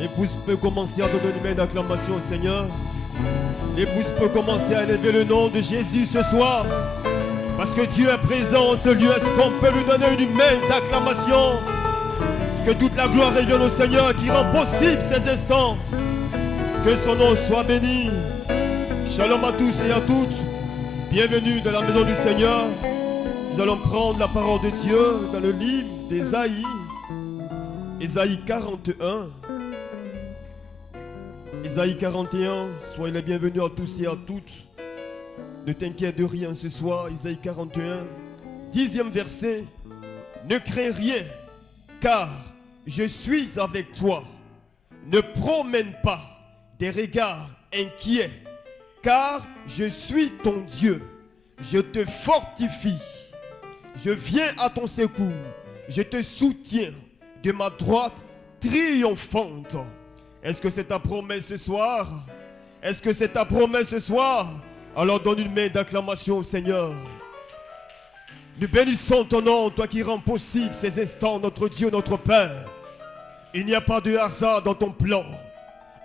L'épouse peut commencer à donner une main d'acclamation au Seigneur. L'épouse peut commencer à élever le nom de Jésus ce soir. Parce que Dieu est présent en ce lieu. Est-ce qu'on peut lui donner une main d'acclamation? Que toute la gloire revienne au Seigneur qui rend possible ces instants. Que son nom soit béni. Shalom à tous et à toutes. Bienvenue dans la maison du Seigneur. Nous allons prendre la parole de Dieu dans le livre d'Ésaïe. Ésaïe 41. Ésaïe 41. Soyez les bienvenus à tous et à toutes. Ne t'inquiète de rien ce soir. Ésaïe 41. 10e verset. Ne crains rien, car je suis avec toi. Ne promène pas des regards inquiets, car je suis ton Dieu. Je te fortifie. Je viens à ton secours. Je te soutiens de ma droite triomphante. Est-ce que c'est ta promesse ce soir? Est-ce que c'est ta promesse ce soir? Alors donne une main d'acclamation au Seigneur. Nous bénissons ton nom, toi qui rends possible ces instants, notre Dieu, notre Père. Il n'y a pas de hasard dans ton plan.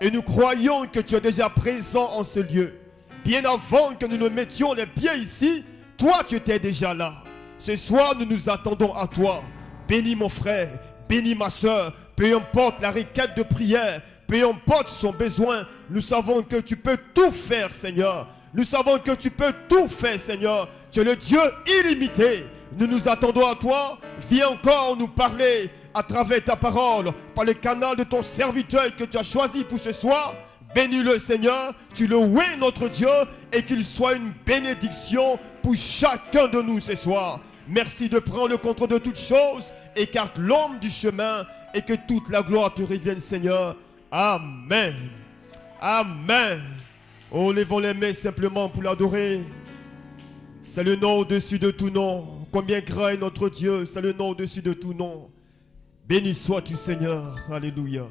Et nous croyons que tu es déjà présent en ce lieu. Bien avant que nous ne mettions les pieds ici, toi tu étais déjà là. Ce soir, nous nous attendons à toi. Bénis mon frère, bénis ma soeur, peu importe la requête de prière, peu importe son besoin, nous savons que tu peux tout faire, Seigneur. Nous savons que tu peux tout faire, Seigneur. Tu es le Dieu illimité. Nous nous attendons à toi. Viens encore nous parler à travers ta parole, par le canal de ton serviteur que tu as choisi pour ce soir. Bénis-le, Seigneur. Tu le houes, notre Dieu, et qu'il soit une bénédiction pour chacun de nous ce soir. Merci de prendre le contrôle de toutes choses. Écarte l'homme du chemin et que toute la gloire te revienne, Seigneur. Amen. Amen. Oh, levons les mains simplement pour l'adorer. C'est le nom au-dessus de tout nom. Combien grand est notre Dieu. C'est le nom au-dessus de tout nom. Béni sois-tu, Seigneur. Alléluia.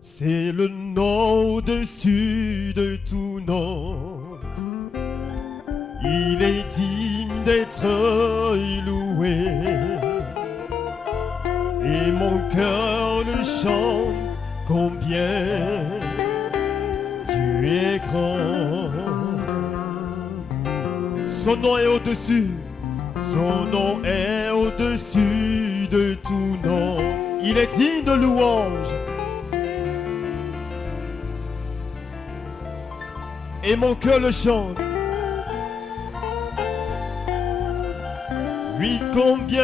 C'est le nom au-dessus de tout nom. Il est digne d'être loué. Et mon cœur le chante combien tu es grand. Son nom est au-dessus. Son nom est au-dessus de tout nom. Il est digne de louange. Et mon cœur le chante. Oui, combien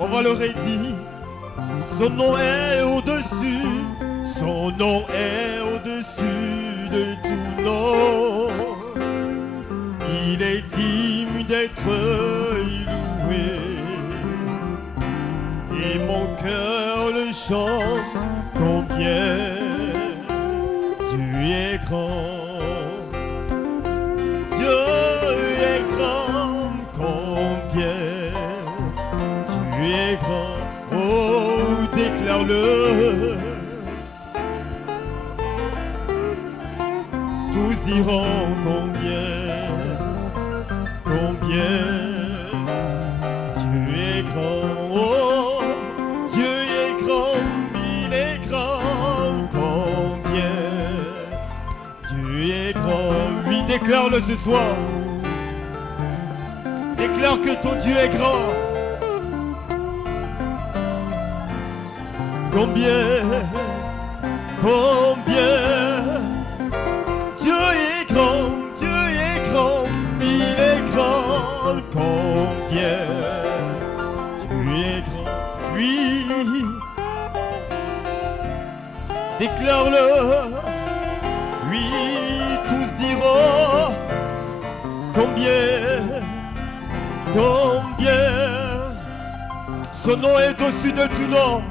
on va le redire. Son nom est au-dessus. Son nom est au-dessus de tout nom. Il est digne d'être loué. Et mon cœur le chante combien tu es grand. Dieu est grand, combien tu es grand. Oh, déclare-le. Tous diront combien tu es grand. Oh, Dieu est grand, il est grand. Combien tu es grand. Oui, déclare-le ce soir. Déclare que ton Dieu est grand. Combien Dieu est grand, il est grand. Combien tu es grand. Oui, déclare-le. Oui, tous diront combien son nom est au-dessus de tout nom.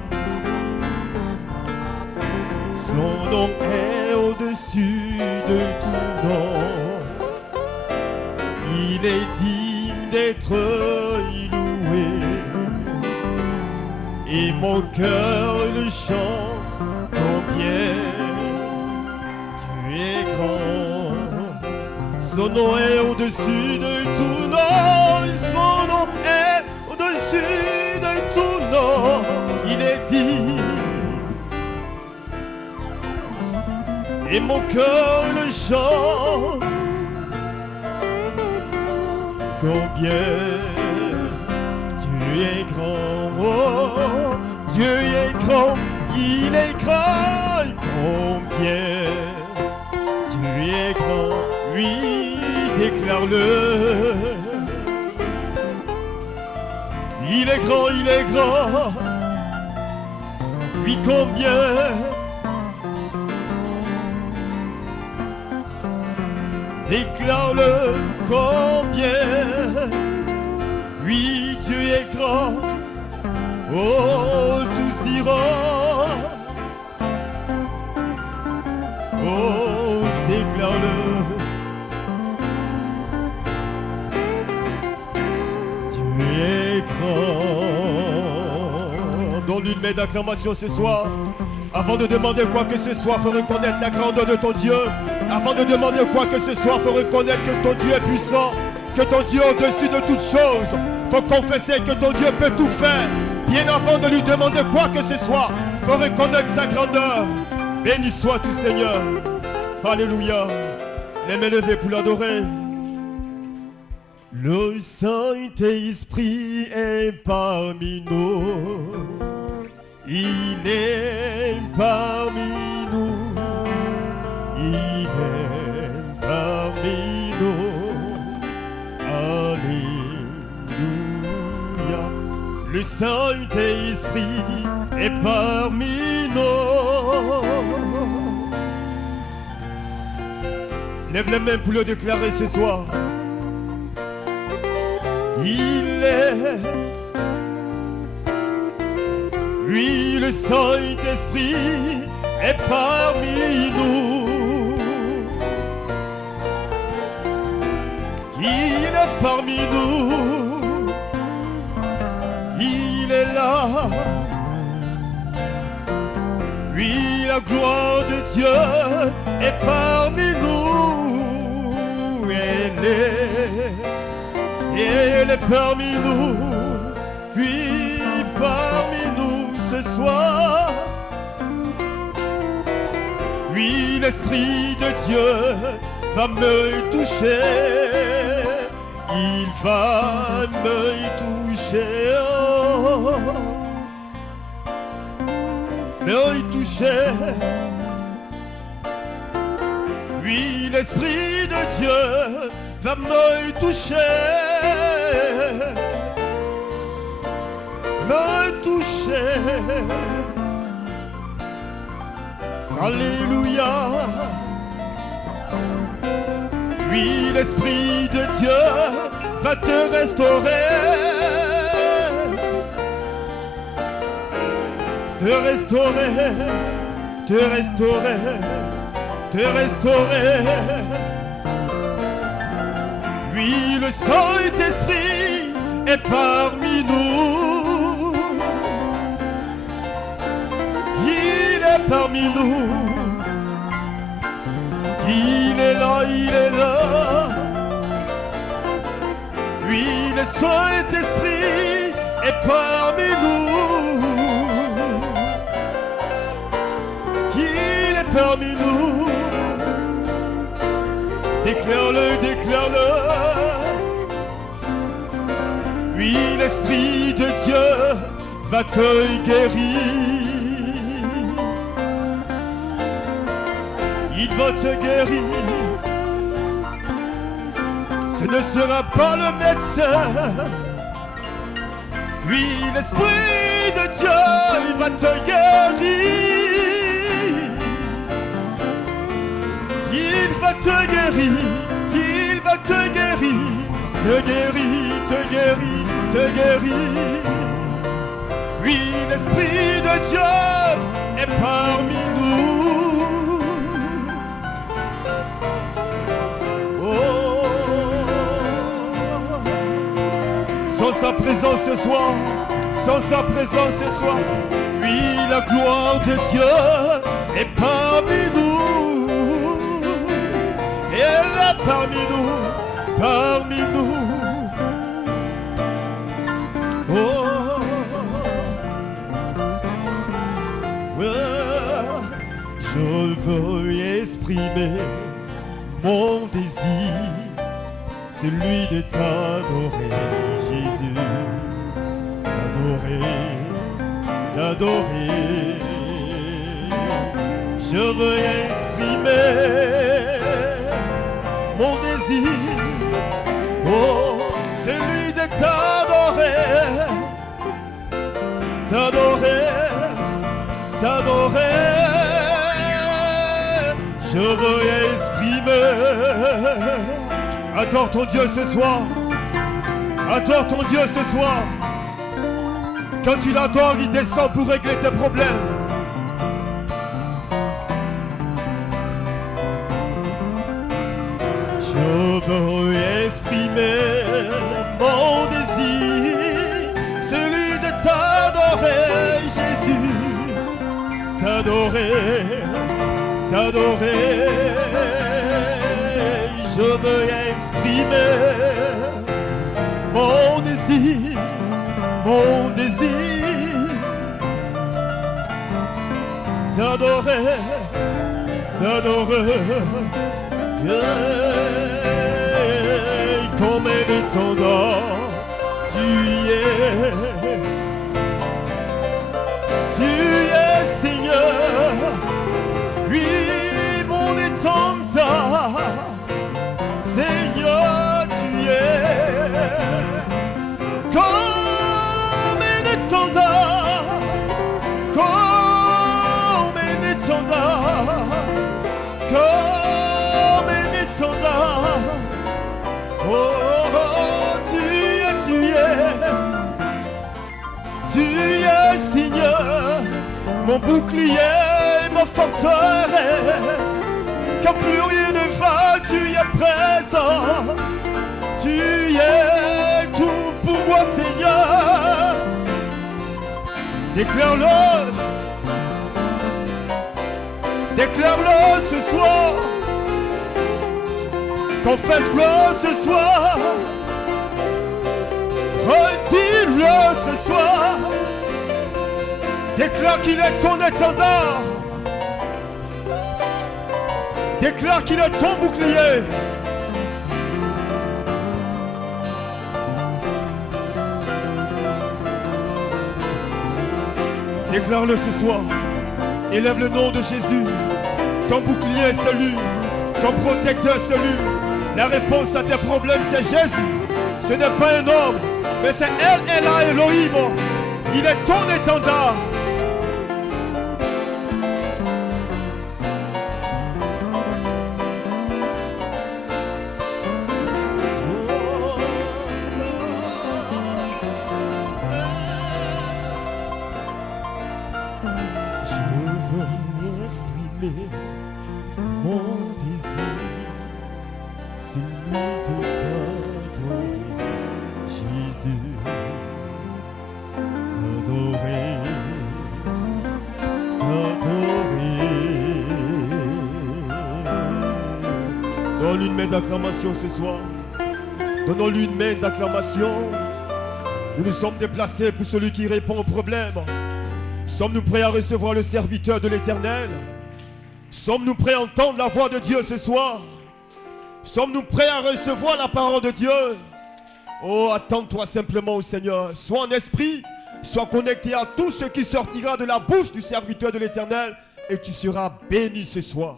Son nom est au-dessus de tout nom. Il est digne d'être loué. Et mon cœur le chante combien tu es grand. Son nom est au-dessus de tout nom. Son nom est au-dessus de tout nom. Il est dit. Et mon cœur le chante. Combien Dieu est grand, oh, Dieu est grand, il est grand. Combien Dieu est grand, oui, déclare-le. Il est grand, il est grand. Oui, combien. Déclare-le, combien. Oui, Dieu est grand. Oh, tous diront. Oh, déclare-le. Dieu est grand. Donne une main d'acclamation ce soir. Avant de demander quoi que ce soit, faut reconnaître la grandeur de ton Dieu. Avant de demander quoi que ce soit, faut reconnaître que ton Dieu est puissant, que ton Dieu est au-dessus de toutes choses. Faut confesser que ton Dieu peut tout faire. Bien avant de lui demander quoi que ce soit, faut reconnaître sa grandeur. Béni soit tout Seigneur. Alléluia. Les mains levées pour l'adorer. Le Saint-Esprit est parmi nous. Il est parmi nous. Il est parmi nous. Alléluia. Le Saint-Esprit est parmi nous. Lève les mains pour le déclarer ce soir. Il est. Oui, le Saint-Esprit est parmi nous. Il est parmi nous. Il est là. Oui, la gloire de Dieu est parmi nous. Elle est parmi nous. Oui, parmi nous ce soir. Oui, l'Esprit de Dieu va me toucher. Il va me toucher. Oh. Me toucher. Oui, l'Esprit de Dieu va me toucher. Me toucher. Alléluia. Oui, l'Esprit de Dieu va te restaurer. Te restaurer. Te restaurer. Te restaurer. Oui, le Saint-Esprit est parmi nous. Il est parmi nous. Il est là, il est là. Oui, le Saint-Esprit est parmi nous. Il est parmi nous. Déclare-le, déclare-le. Oui, l'Esprit de Dieu va te guérir. Il va te guérir. Ce ne sera pas le médecin. Oui, l'Esprit de Dieu, il va te guérir. Il va te guérir. Il va te guérir. Te guérir, te guérir, te guérir. Oui, l'Esprit de Dieu est parmi nous. Sans sa présence ce soir, sans sa présence ce soir, oui, la gloire de Dieu est parmi nous. Et elle parmi nous, parmi nous. Oh, je veux exprimer mon désir, celui de t'adorer, Jésus, t'adorer, t'adorer. Je veux exprimer mon désir, oh, celui de t'adorer, t'adorer, t'adorer. Je veux exprimer. Adore ton Dieu ce soir. Adore ton Dieu ce soir. Quand tu l'adores, il descend pour régler tes problèmes. Je veux exprimer mon désir, celui de t'adorer, Jésus, t'adorer, t'adorer. Je veux exprimer mon désir, mon désir, t'adorer, t'adorer. Comme un étendard, tu es Seigneur, oui mon étendard, Seigneur tu es, comme un étendard, comme un étendard, comme un étendard. Oh, tu es Seigneur, mon bouclier, ma forteresse. Quand plus rien ne va, tu es présent. Tu es tout pour moi, Seigneur. Déclare-le, déclare-le ce soir. Confesse-le ce soir. Redis-le ce soir. Déclare qu'il est ton étendard. Déclare qu'il est ton bouclier. Déclare-le ce soir. Élève le nom de Jésus. Ton bouclier est celui. Ton protecteur est celui. La réponse à tes problèmes, c'est Jésus. Ce n'est pas un homme, mais c'est El Elohim. Il est ton étendard. Je veux exprimer mon désir, celui de t'adorer, Jésus, t'adorer, t'adorer. Donne-lui une main d'acclamation ce soir. Donnons-lui une main d'acclamation. Nous nous sommes déplacés pour celui qui répond aux problèmes. Sommes-nous prêts à recevoir le serviteur de l'Éternel? Sommes-nous prêts à entendre la voix de Dieu ce soir? Sommes-nous prêts à recevoir la parole de Dieu? Oh, attends-toi simplement au Seigneur. Sois en esprit, sois connecté à tout ce qui sortira de la bouche du serviteur de l'Éternel et tu seras béni ce soir.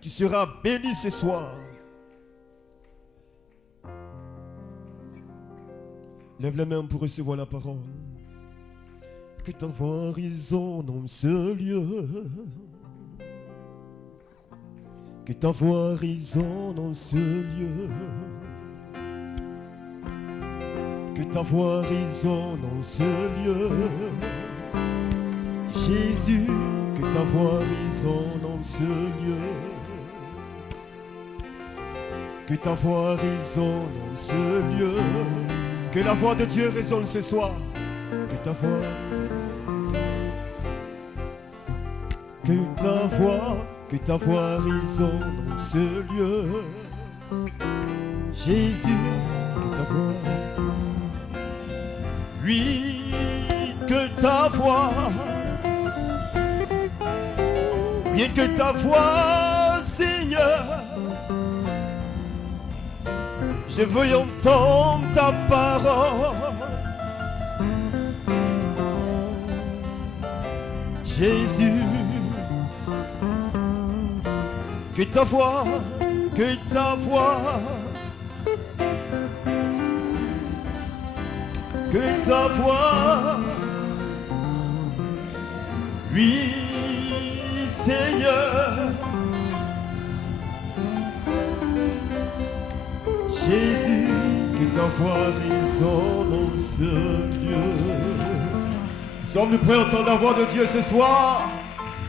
Tu seras béni ce soir. Lève les mains pour recevoir la parole. Que ta voix résonne en ce lieu. Que ta voix résonne en ce lieu. Que ta voix résonne en ce lieu. Jésus, que ta voix résonne en ce lieu. Que ta voix résonne en ce lieu. Que la voix de Dieu résonne ce soir. Que ta voix résonne. Que ta voix résonne en ce lieu. Jésus, que ta voix résonne. Oui, que ta voix, rien que ta voix, Seigneur. Je veux entendre ta parole. Jésus, que ta voix, que ta voix, que ta voix, oui, Seigneur. Jésus, que ta voix résonne en ce lieu. Sommes-nous prêts à entendre la voix de Dieu ce soir?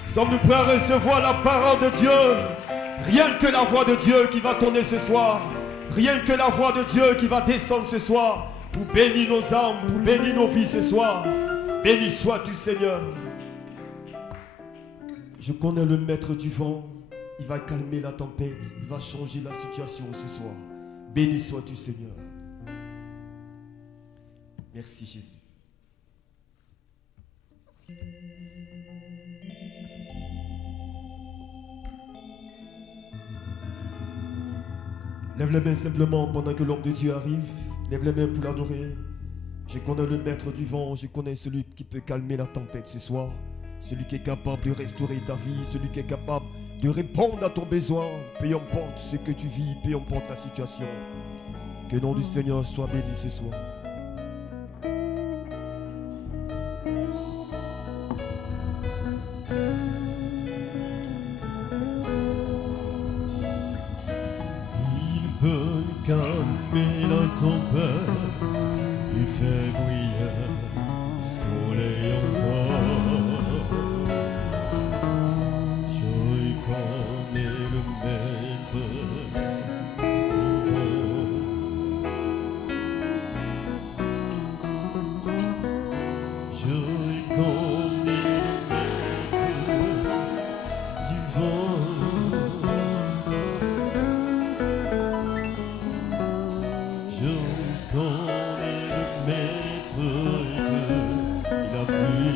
Sommes-nous prêts à recevoir la parole de Dieu? Rien que la voix de Dieu qui va tourner ce soir. Rien que la voix de Dieu qui va descendre ce soir pour bénir nos âmes, pour bénir nos vies ce soir. Béni sois-tu, Seigneur. Je connais le maître du vent. Il va calmer la tempête. Il va changer la situation ce soir. Béni sois-tu, Seigneur. Merci, Jésus. Lève les mains simplement pendant que l'homme de Dieu arrive. Lève les mains pour l'adorer. Je connais le maître du vent. Je connais celui qui peut calmer la tempête ce soir. Celui qui est capable de restaurer ta vie. Celui qui est capable de répondre à ton besoin. Peu importe ce que tu vis, peu importe la situation. Que le nom du Seigneur soit béni ce soir. Calmer la tempête, il fait briller le soleil encore. Je connais le maître du vent. Je connais le maître du vent. Je connais le maître Dieu, il a pris.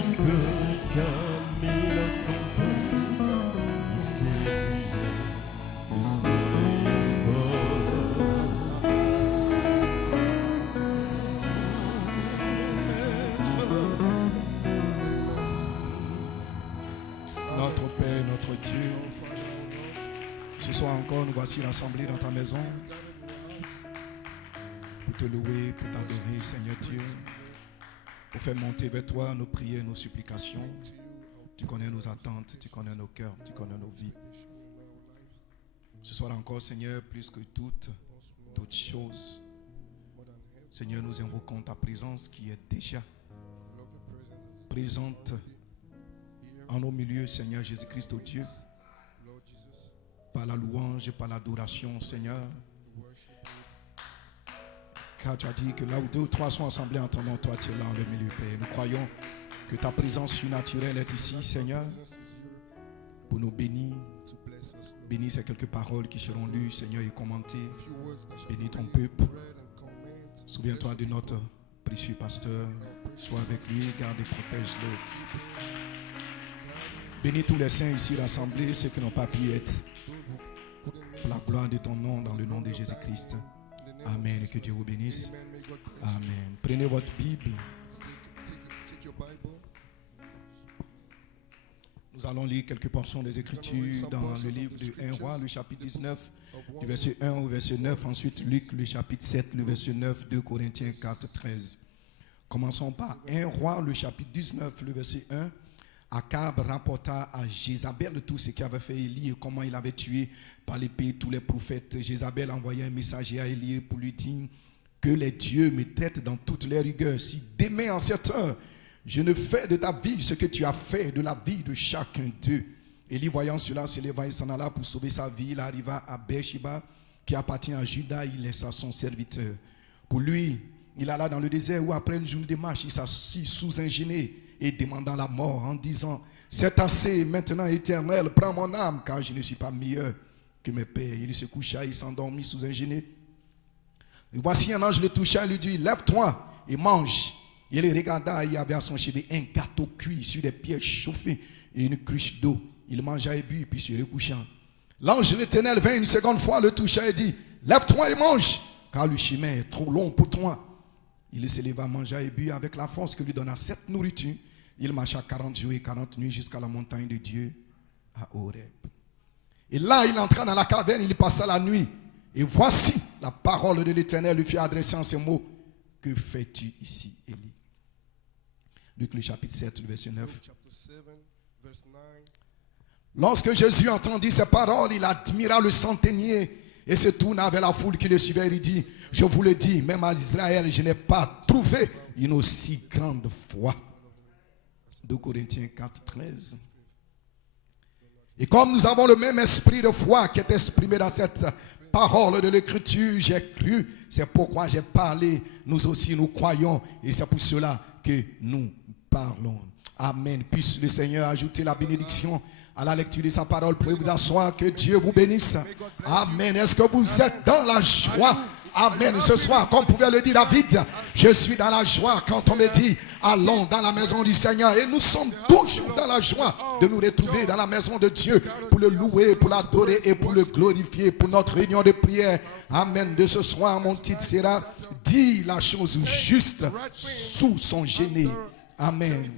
Il peut calmer la tempête, il fait briller le soleil encore. Notre Père, notre Dieu, ce soir encore, nous voici rassemblés dans ta maison pour te louer, pour t'adorer, Seigneur Dieu, pour faire monter vers toi nos prières, nos supplications. Tu connais nos attentes, tu connais nos cœurs, tu connais nos vies. Ce soir encore, Seigneur, plus que toutes choses, Seigneur, nous invoquons ta présence qui est déjà présente en nos milieux, Seigneur Jésus-Christ, oh Dieu. Par la louange et par l'adoration, Seigneur. Car tu as dit que là où 2 ou 3 sont assemblés en ton nom, toi tu es là en le milieu, Père. Nous croyons que ta présence surnaturelle est ici, Seigneur, pour nous bénir. Bénis ces quelques paroles qui seront lues, Seigneur, et commentées. Bénis ton peuple. Souviens-toi de notre précieux pasteur. Sois avec lui, garde et protège-le. Bénis tous les saints ici rassemblés, ceux qui n'ont pas pu être. Pour la gloire de ton nom, dans le nom de Jésus-Christ. Amen. Et que Dieu vous bénisse. Amen. Prenez votre Bible. Nous allons lire quelques portions des Écritures dans le livre de 1 Roi, le chapitre 19, du verset 1 au verset 9. Ensuite, Luc, le chapitre 7, le verset 9, 2 Corinthiens 4, 13. Commençons par 1 Roi, le chapitre 19, le verset 1. Akab rapporta à Jézabel tout ce qu'avait fait Élie et comment il avait tué par l'épée tous les prophètes. Jézabel envoya un messager à Élie pour lui dire que les dieux me traitent dans toutes les rigueurs. Si demain en cette heure, je ne fais de ta vie ce que tu as fait de la vie de chacun d'eux. Élie, voyant cela, se leva et s'en alla pour sauver sa vie. Il arriva à Beersheba, qui appartient à Juda. Il laissa son serviteur. Pour lui, il alla dans le désert où après une journée de marche, il s'assit sous un genêt et demandant la mort en disant: C'est assez maintenant, Éternel, prends mon âme, car je ne suis pas meilleur que mes pères. Il se coucha, il s'endormit sous un genêt. Et voici un ange le toucha et lui dit, lève-toi et mange. Il le regarda, il y avait à son chevet un gâteau cuit sur des pierres chauffées et une cruche d'eau. Il mangea et but, puis se recoucha. L'ange de l'Éternel vint une seconde fois, le toucha et dit, lève-toi et mange, car le chemin est trop long pour toi. Il se leva, mangea et but avec la force que lui donna cette nourriture. Il marcha 40 jours et 40 nuits jusqu'à la montagne de Dieu à Horeb. Et là, il entra dans la caverne, il passa la nuit. Et voici, la parole de l'Éternel lui fit adresser en ces mots. Que fais-tu ici, Élie? Luc le chapitre 7, le verset 9. Lorsque Jésus entendit ces paroles, il admira le centenier et se tourna vers la foule qui le suivait et lui dit, je vous le dis, même à Israël, je n'ai pas trouvé une aussi grande foi. 2 Corinthiens 4, 13. Et comme nous avons le même esprit de foi qui est exprimé dans cette parole de l'Écriture, j'ai cru, c'est pourquoi j'ai parlé, nous aussi nous croyons et c'est pour cela que nous parlons. Amen. Puisse le Seigneur ajouter la bénédiction à la lecture de sa parole. Priez vous asseoir, que Dieu vous bénisse. Amen. Est-ce que vous êtes dans la joie? Amen. Ce soir, comme pouvait le dire David, je suis dans la joie quand on me dit allons dans la maison du Seigneur. Et nous sommes toujours dans la joie de nous retrouver dans la maison de Dieu pour le louer, pour l'adorer et pour le glorifier pour notre réunion de prière. Amen. De ce soir, mon titre sera dis la chose juste sous son génie. Amen.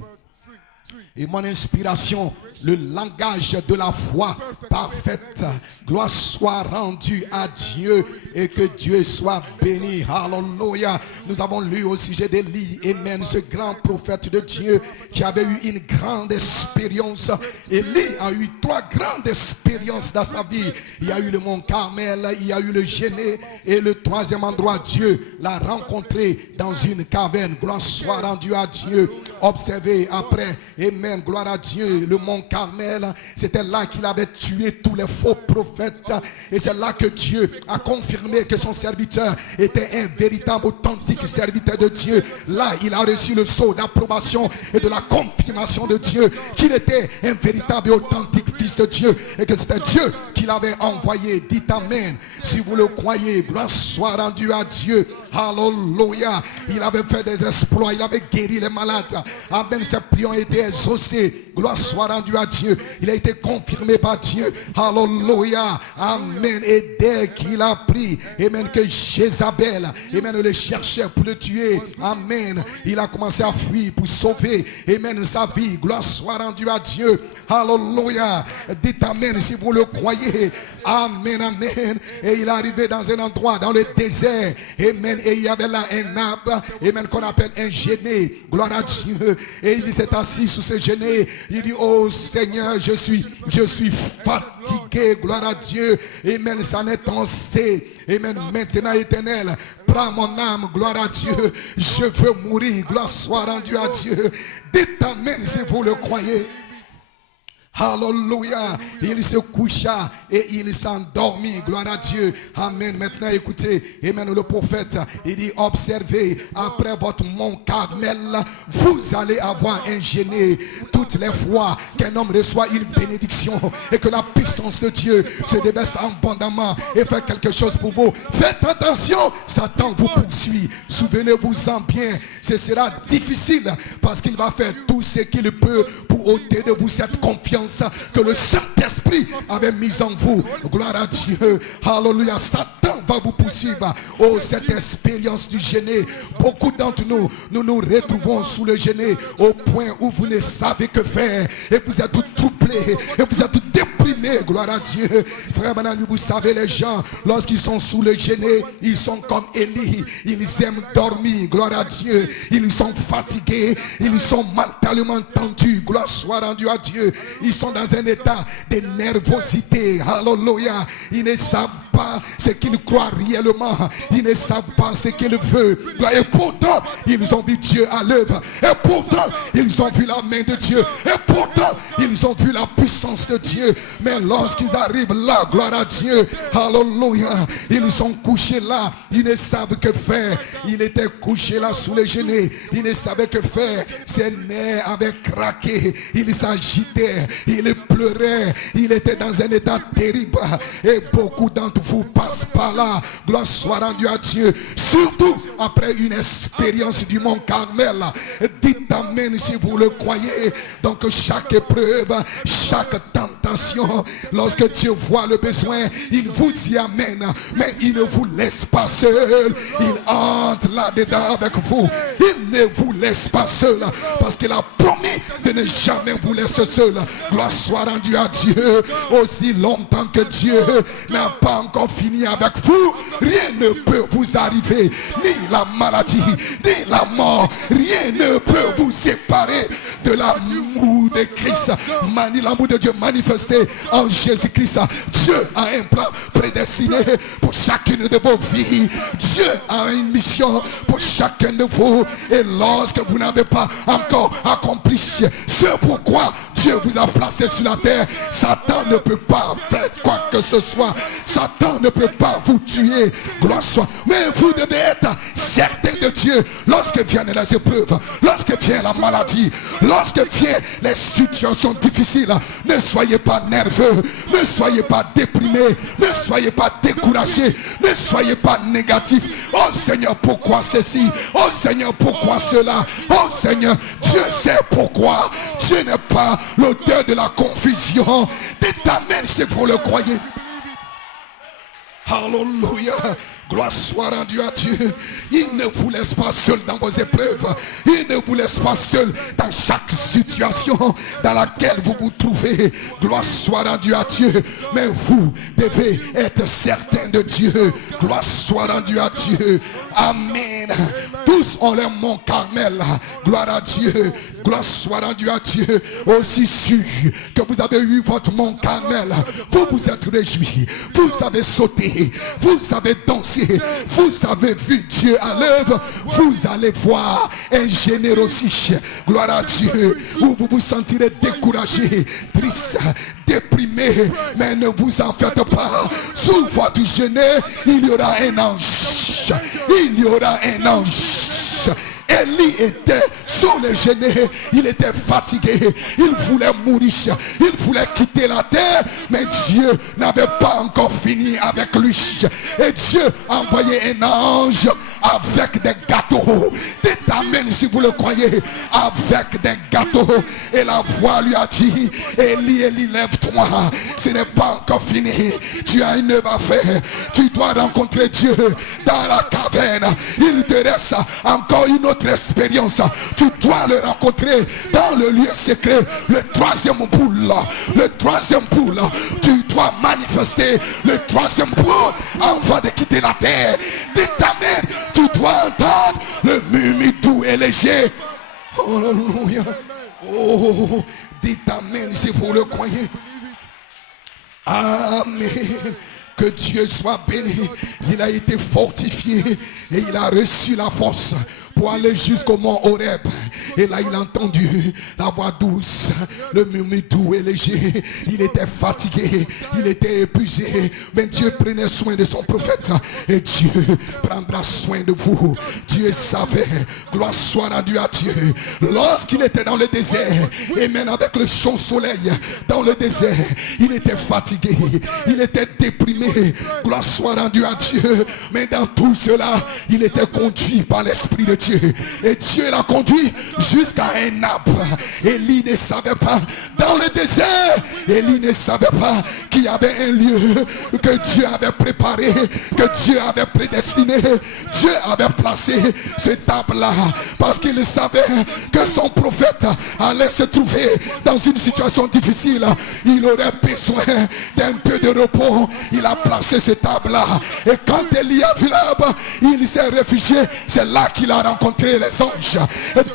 Et mon inspiration, le langage de la foi parfaite. Gloire soit rendue à Dieu et que Dieu soit béni. Alléluia. Nous avons lu au sujet d'Élie, amen, ce grand prophète de Dieu qui avait eu une grande expérience. Élie a eu 3 grandes expériences dans sa vie. Il y a eu le mont Carmel, il y a eu le Géné et le 3e endroit, Dieu l'a rencontré dans une caverne. Gloire soit rendue à Dieu. Observez après, amen, gloire à Dieu, le mont Carmel, c'était là qu'il avait tué tous les faux prophètes et c'est là que Dieu a confirmé que son serviteur était un véritable authentique serviteur de Dieu. Là, il a reçu le sceau d'approbation et de la confirmation de Dieu qu'il était un véritable et authentique fils de Dieu et que c'était Dieu qui l'avait envoyé. Dites amen si vous le croyez. Gloire soit rendue à Dieu. Alléluia. Il avait fait des exploits, il avait guéri les malades. Amen. Ses prières ont été exaucées. Gloire soit rendue à Dieu. Il a été confirmé par Dieu. Alléluia. Amen. Et dès qu'il a pris, amen, que Jézabel, amen, le cherchait pour le tuer. Amen. Il a commencé à fuir pour sauver, amen, sa vie. Gloire soit rendue à Dieu. Alléluia. Dites amen si vous le croyez. Amen, amen. Et il est arrivé dans un endroit, dans le désert. Amen. Et il y avait là un arbre, amen, qu'on appelle un genêt. Gloire à Dieu. Et il s'est assis sous ce genêt. Il dit, oh Seigneur, je suis fatigué. Gloire à Dieu. Amen. Ça n'est assez. Amen. Maintenant, Éternel, prends mon âme. Gloire à Dieu. Je veux mourir. Gloire soit rendue à Dieu. Dites amen si vous le croyez. Alléluia. Il se coucha et il s'endormit. Gloire à Dieu. Amen. Maintenant écoutez. Amen. Le prophète, il dit, observez, après votre mont Carmel, vous allez avoir un Géné. Toutes les fois qu'un homme reçoit une bénédiction et que la puissance de Dieu se déverse abondamment et fait quelque chose pour vous, faites attention, Satan vous poursuit. Souvenez-vous-en bien, ce sera difficile parce qu'il va faire tout ce qu'il peut pour ôter de vous cette confiance que le Saint-Esprit avait mise en vous. Gloire à Dieu. Alléluia. Satan va vous poursuivre. Oh, cette expérience du Géné. Beaucoup d'entre nous nous retrouvons sous le Géné au point où vous ne savez que faire. Et vous êtes tout troublés. Et vous êtes tout déprimés. Gloire à Dieu. Frère, maintenant, vous savez, les gens, lorsqu'ils sont sous le Géné, ils sont comme Élie. Ils aiment dormir. Gloire à Dieu. Ils sont fatigués. Ils sont mentalement tendus. Gloire soit rendue à Dieu. Ils sont dans un état de nervosité. Alléluia. Ils ne savent pas pas ce qu'il croit réellement. Ils ne savent pas ce qu'il veut. Et pourtant, ils ont vu Dieu à l'œuvre. Et pourtant, ils ont vu la main de Dieu. Et pourtant, ils ont vu la puissance de Dieu. Mais lorsqu'ils arrivent là, gloire à Dieu, alléluia, ils sont couchés là. Ils ne savent que faire. Il était couché là sous les genoux. Il ne savait que faire. Ses nerfs avaient craqué. Il s'agitait. Il pleurait. Il était dans un état terrible. Et beaucoup d'entre vous passent par là. Gloire soit rendue à Dieu. Surtout après une expérience du mont Carmel. Dites amen si vous le croyez. Donc chaque épreuve, chaque tentation, lorsque Dieu voit le besoin, il vous y amène. Mais il ne vous laisse pas seul. Il entre là-dedans avec vous. Il ne vous laisse pas seul. Parce qu'il a promis de ne jamais vous laisser seul. Gloire soit rendue à Dieu. Aussi longtemps que Dieu n'a pas encore fini avec vous, rien ne peut vous arriver. Ni la maladie, ni la mort. Rien ne peut vous séparer de l'amour de Christ. L'amour de Dieu manifesté en Jésus-Christ. Dieu a un plan prédestiné pour chacune de vos vies. Dieu a une mission pour chacun de vous. Et lorsque vous n'avez pas encore accompli ce pourquoi Dieu vous a placé sur la terre, Satan ne peut pas faire quoi que ce soit. Satan ne peut pas vous tuer. Gloire soit. Mais vous devez être certain de Dieu. Lorsque viennent les épreuves, lorsque vient la maladie, lorsque viennent les situations difficiles, ne soyez pas nerveux, ne soyez pas déprimés, ne soyez pas découragés, ne soyez pas négatifs. Oh Seigneur, pourquoi ceci? Oh Seigneur, pourquoi cela? Oh Seigneur, Dieu sait pourquoi. Dieu n'est pas l'auteur de la confusion. Dites amen si vous le croyez. Alléluia. Gloire soit rendue à Dieu. Il ne vous laisse pas seul dans vos épreuves. Il ne vous laisse pas seul dans chaque situation dans laquelle vous vous trouvez. Gloire soit rendue à Dieu. Mais vous devez être certain de Dieu. Gloire soit rendue à Dieu. Amen. Tous ont leur mont Carmel. Gloire à Dieu. Gloire soit rendue à Dieu. Aussi sûr que vous avez eu votre mont Carmel, vous vous êtes réjouis. Vous avez sauté. Vous avez dansé. Vous avez vu Dieu à l'œuvre. Vous allez voir un généreux aussi. Gloire à Dieu. Où vous vous sentirez découragé, triste, déprimé. Mais ne vous en faites pas. Sous votre genou, il y aura un ange. Il y aura un ange. Élie était sous les genoux, il était fatigué, il voulait mourir, il voulait quitter la terre, mais Dieu n'avait pas encore fini avec lui. Et Dieu a envoyé un ange avec des gâteaux. Dites amen si vous le croyez, avec des gâteaux. Et la voix lui a dit, Élie, Élie, lève-toi, ce n'est pas encore fini, tu as une œuvre à faire, tu dois rencontrer Dieu dans la caverne. Il te reste encore une autre expérience, tu dois le rencontrer dans le lieu secret. Le troisième boule, tu dois manifester le troisième boule avant de quitter la terre. Dites amen, tu dois entendre le murmure doux et léger. Alléluia. Oh, dites amen si vous le croyez. Amen. Que Dieu soit béni. Il a été fortifié et il a reçu la force pour aller jusqu'au mont Horeb. Et là il a entendu la voix douce, le murmure doux et léger. Il était fatigué, il était épuisé, mais Dieu prenait soin de son prophète. Et Dieu prendra soin de vous. Dieu savait. Gloire soit rendue à Dieu. Lorsqu'il était dans le désert, et même avec le chaud soleil dans le désert, il était fatigué, il était déprimé. Gloire soit rendue à Dieu. Mais dans tout cela, il était conduit par l'Esprit de Dieu. Et Dieu l'a conduit jusqu'à un arbre. Élie ne savait pas, dans le désert, Élie ne savait pas qu'il y avait un lieu que Dieu avait préparé, que Dieu avait prédestiné. Dieu avait placé cet arbre-là parce qu'il savait que son prophète allait se trouver dans une situation difficile. Il aurait besoin d'un peu de repos, il a placé cette table-là. Et quand Élie a vu l'arbre, il s'est réfugié. C'est là qu'il a rencontré les anges.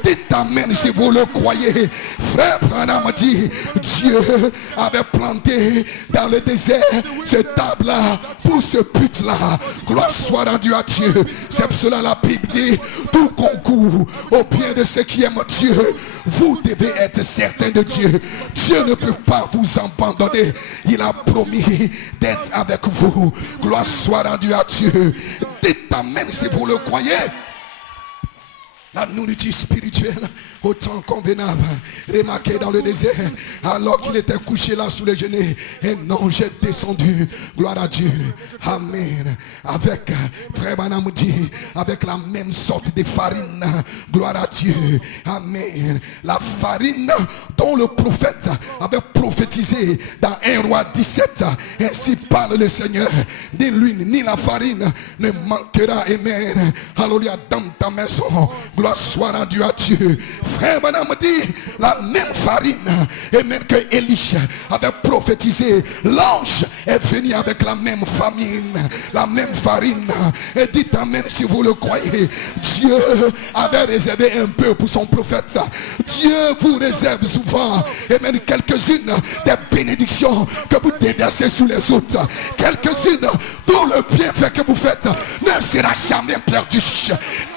Dites amen si vous le croyez. Frère Branham dit, Dieu avait planté dans le désert cette table-là pour ce but-là. Gloire soit rendue à Dieu. C'est pour cela la Bible dit, tout concourt au bien de ceux qui aiment Dieu. Vous devez être certain de Dieu. Dieu ne peut pas vous abandonner. Il a promis d'être avec vous. Gloire soit rendue à Dieu. Dites amen si vous le croyez. La nourriture spirituelle, autant convenable, remarqué dans le désert, alors qu'il était couché là sous les genoux, un ange est descendu, gloire à Dieu, amen, avec, frère Branham dit, avec la même sorte de farine, gloire à Dieu, amen, la farine dont le prophète avait prophétisé dans 1 Roi 17, ainsi parle le Seigneur, ni l'huile ni la farine ne manquera, amen, alléluia, dans ta maison, gloire soit rendue à Dieu. Frère Branham dit, la même farine, et même que Élisha avait prophétisé, l'ange est venu avec la même famine, la même farine. Et dites amen si vous le croyez. Dieu avait réservé un peu pour son prophète. Dieu vous réserve souvent, et même quelques-unes des bénédictions que vous déversez sur les autres. Quelques-unes dont le bienfait que vous faites ne sera jamais perdu.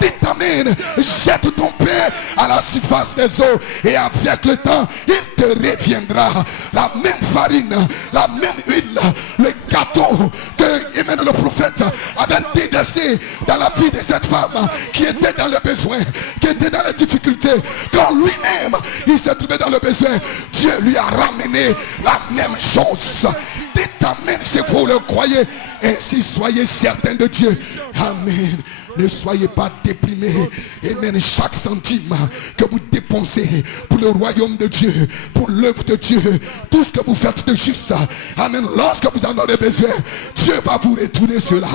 Dites amen. Jette ton pain à la surface des eaux et avec le temps il te reviendra. La même farine, la même huile, le gâteau que Emmanuel le prophète avait déversé dans la vie de cette femme qui était dans le besoin, qui était dans les difficultés. Quand lui-même il s'est trouvé dans le besoin, Dieu lui a ramené la même chose. Dites amen si vous le croyez. Ainsi soyez certains de Dieu. Amen. Ne soyez pas déprimés. Amen. Chaque centime que vous dépensez pour le royaume de Dieu, pour l'œuvre de Dieu, tout ce que vous faites de juste, amen, lorsque vous en aurez besoin, Dieu va vous retourner cela.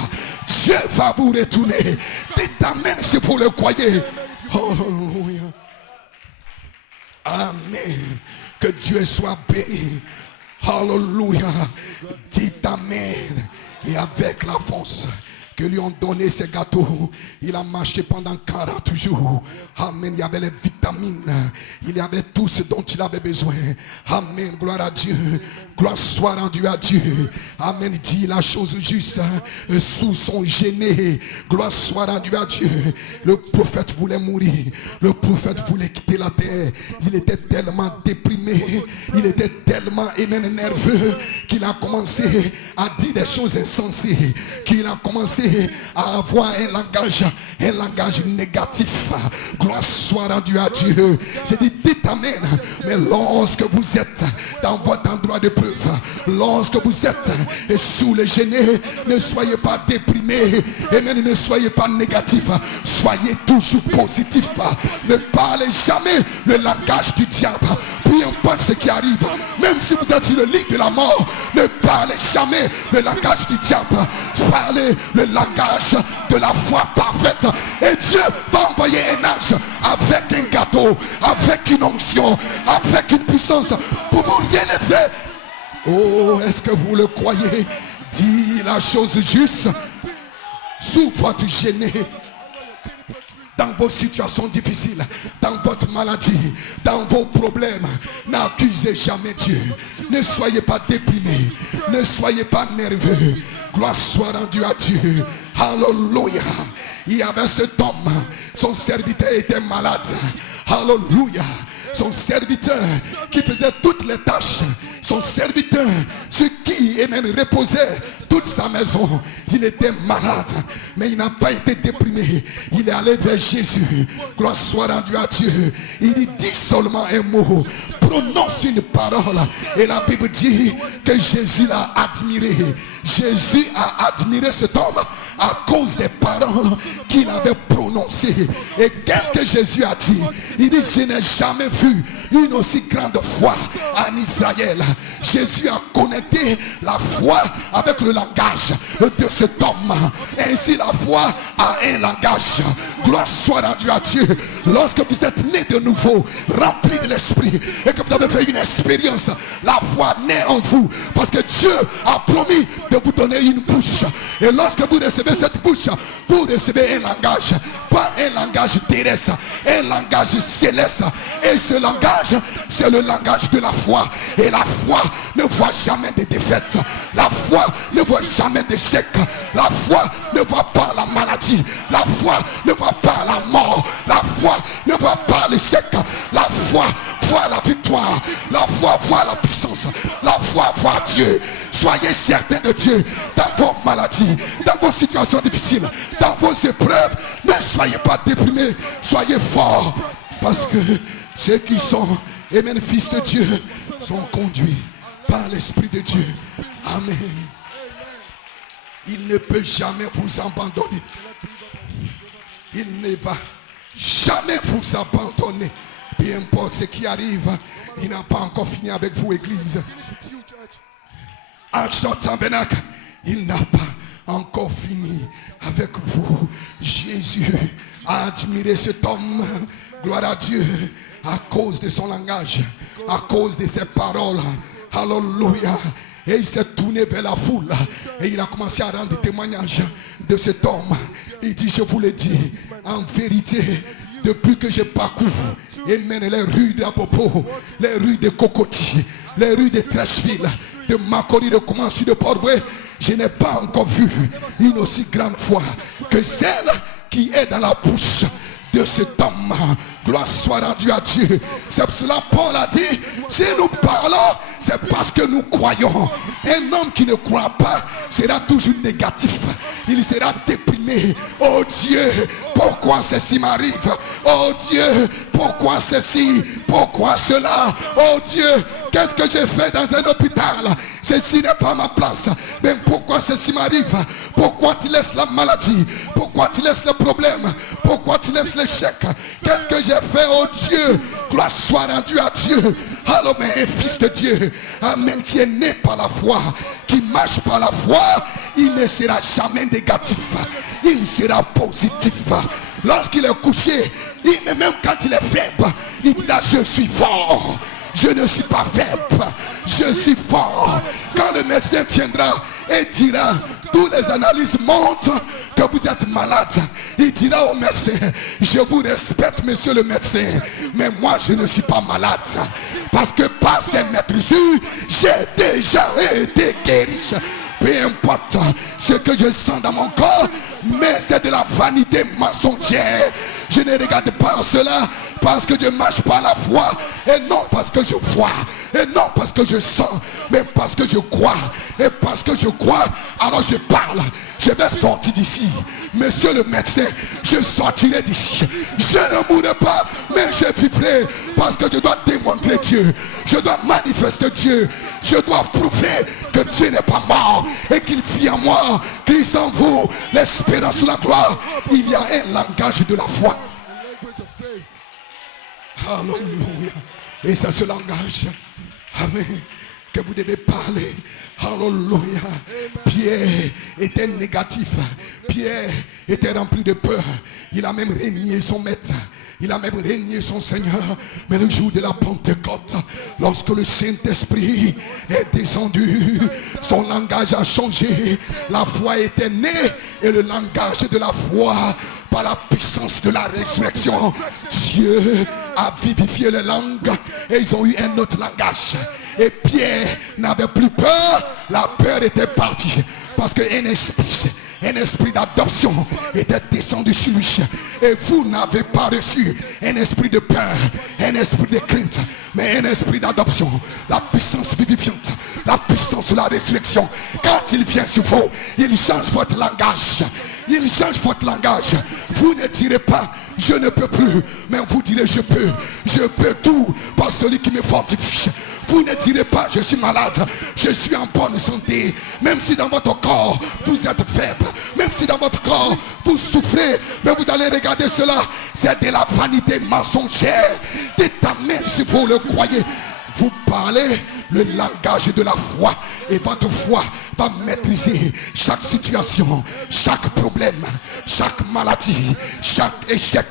Dieu va vous retourner. Dites amen si vous le croyez. Alléluia. Amen. Que Dieu soit béni. Alléluia. Dites amen. Et avec la force que lui ont donné ces gâteaux, il a marché pendant 40 jours. Amen. Il y avait les vitamines, il y avait tout ce dont il avait besoin. Amen. Gloire à Dieu. Gloire soit rendue à Dieu. Amen. Il dit la chose juste sous son gêné. Gloire soit rendue à Dieu. Le prophète voulait mourir. Le prophète voulait quitter la terre. Il était tellement déprimé. Il était tellement nerveux qu'il a commencé à dire des choses insensées. Qu'il a commencé à avoir un langage négatif. Gloire soit rendue à Dieu. J'ai dit dites amen. Mais lorsque vous êtes dans votre endroit de preuve, lorsque vous êtes sous les gênés, ne soyez pas déprimés et même ne soyez pas négatifs. Soyez toujours positifs. Ne parlez jamais le langage du diable. Peu importe ce qui arrive, même si vous êtes sur le lit de la mort, ne parlez jamais le langage du diable. Parlez le langage de la foi parfaite. Et Dieu va envoyer un ange avec un gâteau, avec une onction, avec une puissance pour vous réélever. Oh, est-ce que vous le croyez? Dis la chose juste sous votre gêné. Dans vos situations difficiles, dans votre maladie, dans vos problèmes, n'accusez jamais Dieu. Ne soyez pas déprimés, ne soyez pas nerveux. Gloire soit rendue à Dieu. Alléluia. Il y avait cet homme, son serviteur était malade. Alléluia. Son serviteur qui faisait toutes les tâches, son serviteur, ce qui même reposait toute sa maison, il était malade, mais il n'a pas été déprimé. Il est allé vers Jésus. Gloire soit rendue à Dieu. Il dit seulement un mot, prononce une parole, et la Bible dit que Jésus l'a admiré. Jésus a admiré cet homme à cause des paroles qu'il avait prononcées. Et qu'est-ce que Jésus a dit? Il dit, je n'ai jamais vu une aussi grande foi en Israël. Jésus a connecté la foi avec le langage de cet homme. Ainsi la foi a un langage. Gloire soit rendue à Dieu. Lorsque vous êtes né de nouveau, rempli de l'esprit, et que vous avez fait une expérience, la foi naît en vous. Parce que Dieu a promis de vous donner une bouche. Et lorsque vous recevez cette bouche, vous recevez un langage. Pas un langage terrestre, un langage céleste. Et ce langage, c'est le langage de la foi. Et la foi ne voit jamais de défaite. La foi ne voit jamais d'échec. La foi ne voit pas la maladie. La foi ne voit pas la mort. La foi ne voit pas l'échec. La foi voit la victoire. La foi voit la puissance. La foi voit Dieu. Soyez certains de Dieu dans vos maladies, dans vos situations difficiles, dans vos épreuves. Ne soyez pas déprimés. Soyez forts. Parce que ceux qui sont, amen, fils de Dieu, sont conduits par l'Esprit de Dieu. Amen. Il ne peut jamais vous abandonner. Il ne va jamais vous abandonner. Peu importe ce qui arrive, il n'a pas encore fini avec vous, Église. Il n'a pas encore fini avec vous. Jésus a admiré cet homme, gloire à Dieu, à cause de son langage, à cause de ses paroles. Alléluia. Et il s'est tourné vers la foule et il a commencé à rendre témoignage de cet homme. Il dit, je vous le dis, en vérité, depuis que je parcours et mène les rues d'Apopo, les rues de Cocody, les rues de Trècheville, de Makori, de Koumassi, de Port-Boué, je n'ai pas encore vu une aussi grande foi que celle qui est dans la bouche de cet homme. Gloire soit rendue à Dieu. C'est pour cela Paul a dit, si nous parlons, c'est parce que nous croyons. Un homme qui ne croit pas sera toujours négatif. Il sera déprimé. Oh Dieu, pourquoi ceci m'arrive? Oh Dieu, pourquoi ceci? Pourquoi cela? Oh Dieu, qu'est-ce que j'ai fait dans un hôpital? Ceci n'est pas ma place. Mais pourquoi ceci m'arrive? Pourquoi tu laisses la maladie? Pourquoi tu laisses le problème? Pourquoi tu laisses l'échec? Qu'est-ce que j'ai fait, oh Dieu? Gloire soit rendue à Dieu. Alors, mais un fils de Dieu, amen, qui est né par la foi, qui marche par la foi, il ne sera jamais négatif. Il sera positif. Lorsqu'il est couché, même quand il est faible, il dit là, je suis fort. Je ne suis pas faible, je suis fort. Quand le médecin viendra et dira, toutes les analyses montrent que vous êtes malade, il dira au médecin, je vous respecte monsieur le médecin, mais moi je ne suis pas malade. Parce que par ces maîtrises, j'ai déjà été guéri. Peu importe ce que je sens dans mon corps, mais c'est de la vanité mensongère. Je ne regarde pas cela parce que je marche par la foi, et non parce que je vois, et non parce que je sens, mais parce que je crois. Et parce que je crois, alors je parle. Je vais sortir d'ici. Monsieur le médecin, je sortirai d'ici. Je ne mourrai pas, mais je vivrai. Parce que je dois démontrer Dieu. Je dois manifester Dieu. Je dois prouver que Dieu n'est pas mort et qu'il vit en moi. Christ en vous, l'espérance de la gloire. Il y a un langage de la foi. Alléluia. Et c'est ce langage, amen, que vous devez parler. Alléluia. Pierre était négatif. Pierre était rempli de peur. Il a même renié son maître. Il a même renié son Seigneur. Mais le jour de la Pentecôte, lorsque le Saint-Esprit est descendu, son langage a changé. La foi était née et le langage de la foi, par la puissance de la résurrection, Dieu a vivifié les langues et ils ont eu un autre langage. Et Pierre n'avait plus peur, la peur était partie. Parce qu'un esprit d'adoption était descendu sur lui. Et vous n'avez pas reçu un esprit de peur, un esprit de crainte, mais un esprit d'adoption. La puissance vivifiante, la puissance de la résurrection. Quand il vient sur vous, il change votre langage. Il change votre langage. Vous ne direz pas je ne peux plus, mais vous direz je peux tout par celui qui me fortifie. Vous ne direz pas je suis malade, je suis en bonne santé. Même si dans votre corps vous êtes faible, même si dans votre corps vous souffrez, mais vous allez regarder cela, c'est de la vanité mensongère. Dites amen si vous le croyez. Vous parlez le langage de la foi. Et votre foi va maîtriser chaque situation, chaque problème, chaque maladie, chaque échec.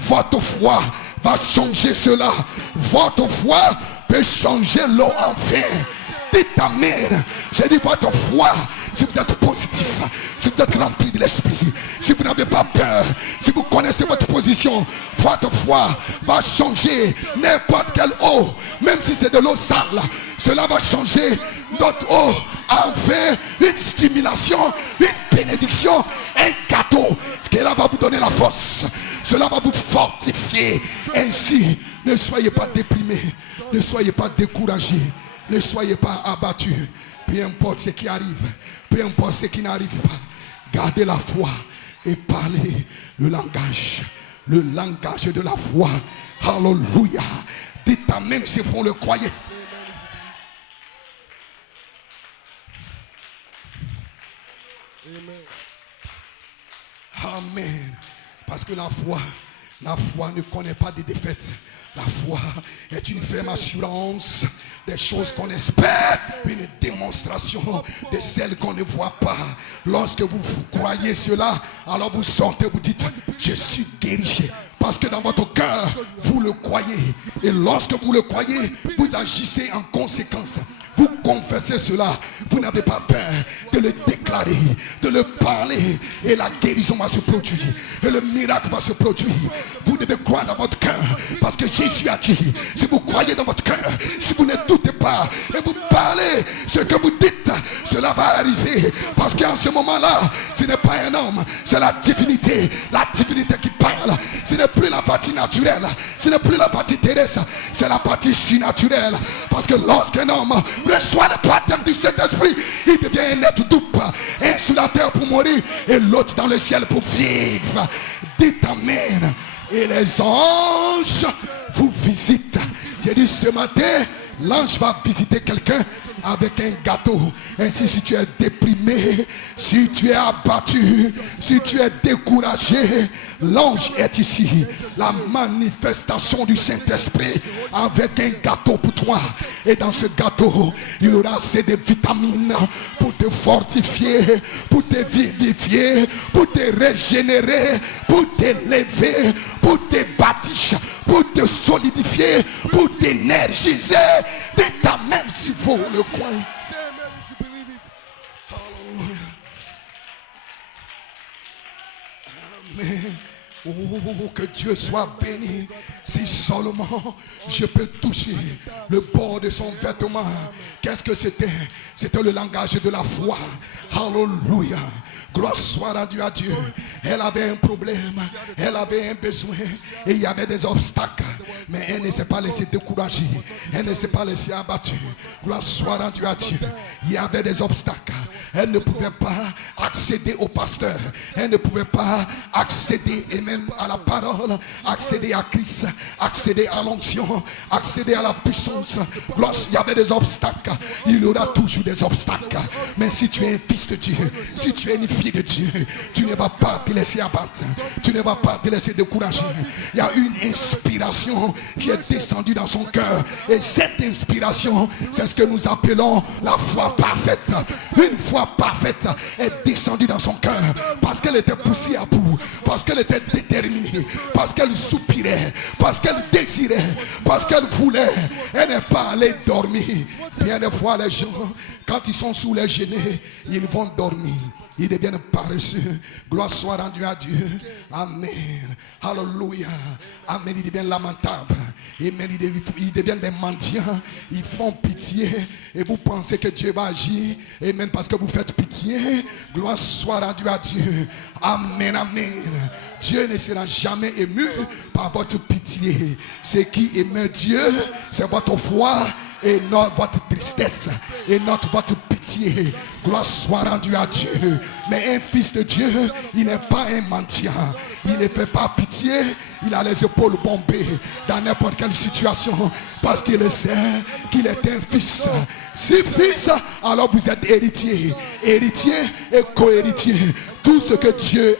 Votre foi va changer cela. Votre foi peut changer l'eau en vin. Dites amen. J'ai dit votre foi. Si vous êtes positif, si vous êtes rempli de l'esprit, si vous n'avez pas peur, si vous connaissez votre position, votre foi va changer n'importe quelle eau, même si c'est de l'eau sale. Cela va changer notre eau en vin, une stimulation, une bénédiction, un gâteau. Cela va vous donner la force. Cela va vous fortifier. Ainsi, ne soyez pas déprimés, ne soyez pas découragés, ne soyez pas abattus. Peu importe ce qui arrive, peu importe ce qui n'arrive pas, gardez la foi et parlez le langage de la foi. Alléluia. Dites amen si vous le croyez. Amen. Parce que la foi ne connaît pas de défaite. La foi est une ferme assurance des choses qu'on espère, une démonstration de celles qu'on ne voit pas. Lorsque vous croyez cela, alors vous sortez, vous dites, je suis guéri. Parce que dans votre cœur, vous le croyez. Et lorsque vous le croyez, vous agissez en conséquence. Vous confessez cela, vous n'avez pas peur de le déclarer, de le parler, et la guérison va se produire, et le miracle va se produire. Vous devez croire dans votre cœur, parce que Jésus a dit, si vous croyez dans votre cœur, si vous ne doutez pas, et vous parlez ce que vous dites, cela va arriver, parce qu'en ce moment-là, ce n'est pas un homme, c'est la divinité qui parle. Ce n'est plus la partie naturelle, ce n'est plus la partie terrestre, c'est la partie surnaturelle, parce que lorsqu'un homme reçoit le baptême du Saint-Esprit, il devient un être double, un sur la terre pour mourir et l'autre dans le ciel pour vivre. Dites amen. Et les anges vous visitent. J'ai dit ce matin, l'ange va visiter quelqu'un avec un gâteau. Ainsi, si tu es déprimé, si tu es abattu, si tu es découragé, l'ange est ici. La manifestation du Saint-Esprit avec un gâteau pour toi. Et dans ce gâteau, il aura assez de vitamines pour te fortifier, pour te vivifier, pour te régénérer, pour t'élever, pour te bâtir, pour te solidifier, pour t'énergiser. Dites amen si vous le croyez. Amen. Oh, que Dieu soit béni. Si seulement je peux toucher le bord de son vêtement. Qu'est-ce que c'était? C'était le langage de la foi. Alléluia. Gloire soit rendue à Dieu. Elle avait un problème, elle avait un besoin, et il y avait des obstacles. Mais elle ne s'est pas laissée décourager, elle ne s'est pas laissée abattre. Gloire soit rendue à Dieu. Il y avait des obstacles. Elle ne pouvait pas accéder au pasteur, elle ne pouvait pas accéder et même à la parole, accéder à Christ, accéder à l'onction, accéder à la puissance. Lorsqu'il y avait des obstacles, il y aura toujours des obstacles. Mais si tu es un fils de Dieu, si tu es une fille de Dieu, tu ne vas pas te laisser abattre, tu ne vas pas te laisser décourager. Il y a une inspiration qui est descendue dans son cœur, et cette inspiration, c'est ce que nous appelons la foi parfaite. Une foi parfaite est descendue dans son cœur parce qu'elle était poussée à bout, parce qu'elle était déterminée, parce qu'elle soupirait, parce qu'elle désirait, parce qu'elle voulait. Elle n'est pas allée dormir. Bien des fois, les gens, quand ils sont sous les genêts, ils vont dormir. Ils deviennent paresseux. Gloire soit rendue à Dieu. Amen. Alléluia. Amen. Ils deviennent lamentables. Amen. Ils deviennent des mendiants. Ils font pitié. Et vous pensez que Dieu va agir. Amen. Parce que vous faites pitié. Gloire soit rendue à Dieu. Amen. Amen. Dieu ne sera jamais ému par votre pitié. Ce qui émeut Dieu, c'est votre foi et non votre tristesse et notre votre pitié. Gloire soit rendue à Dieu. Mais un fils de Dieu, il n'est pas un mendiant. Il ne fait pas pitié. Il a les épaules bombées dans n'importe quelle situation, parce qu'il sait qu'il est un fils. Si fils, alors vous êtes héritier. Héritier et co-héritier. Tout ce que Dieu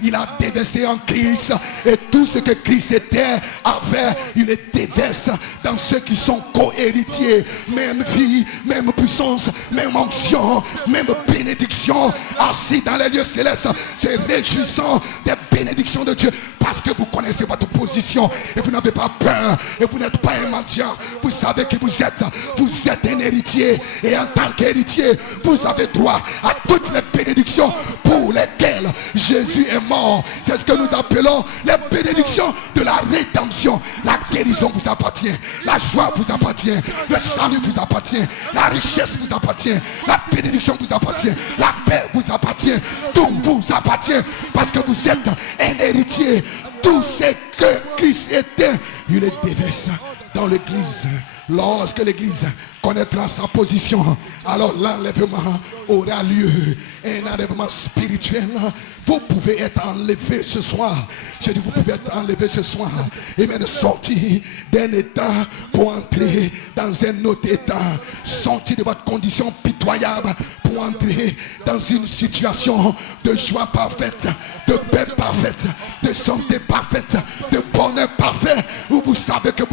il a déversé en Christ. Et tout ce que Christ était, avait, il le déverse dans ceux qui sont co-héritiers. Même vie, même puissance, même onction, même bénédiction. Assis dans les lieux célestes, c'est réjouissant des bénédictions de Dieu. Parce que vous connaissez votre position et vous n'avez pas peur et vous n'êtes pas un mendiant. Vous savez qui vous êtes. Vous êtes un héritier et en tant qu'héritier, vous avez droit à toutes les bénédictions pour lesquelles Jésus est mort. C'est ce que nous appelons les bénédictions de la rédemption. La guérison vous appartient, la joie vous appartient, le salut vous appartient, la richesse vous appartient, la bénédiction vous appartient, la paix vous appartient, tout vous appartient parce que vous êtes un héritier. Tout ce que Christ était, il le déverse dans l'église. Lorsque l'église connaîtra sa position, alors l'enlèvement aura lieu. Un enlèvement spirituel. Vous pouvez être enlevé ce soir. Je dis vous pouvez être enlevé ce soir. Et même sortir d'un état pour entrer dans un autre état. Sortir de votre condition pitoyable pour entrer dans une situation de joie parfaite, de paix parfaite, de santé parfaite, de bonheur parfait. Où vous savez que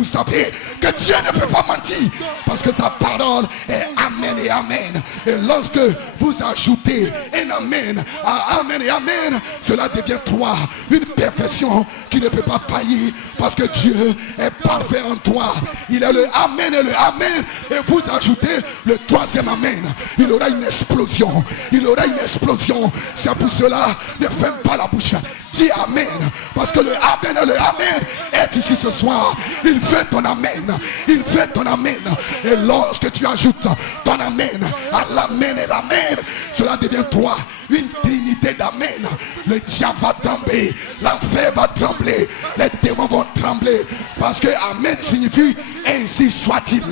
Dieu ne peut pas mentir. Parce que sa parole est amen et amen. Et lorsque vous ajoutez un amen à amen et amen, cela devient 3. Une perfection qui ne peut pas faillir. Parce que Dieu est parfait en toi. Il est le amen et le amen. Et vous ajoutez le 3e amen. Il aura une explosion. Il aura une explosion. C'est pour cela, ne ferme pas la bouche. Dis amen. Parce que le amen et le amen est ici ce soir. Il fait ton amen. Il fait ton amen. Et lorsque tu ajoutes ton amen à l'amen et l'amen, cela devient 3. Une trinité d'amen. Le diable va trembler. L'enfer va trembler. Les démons vont trembler. Parce que amen signifie ainsi soit-il.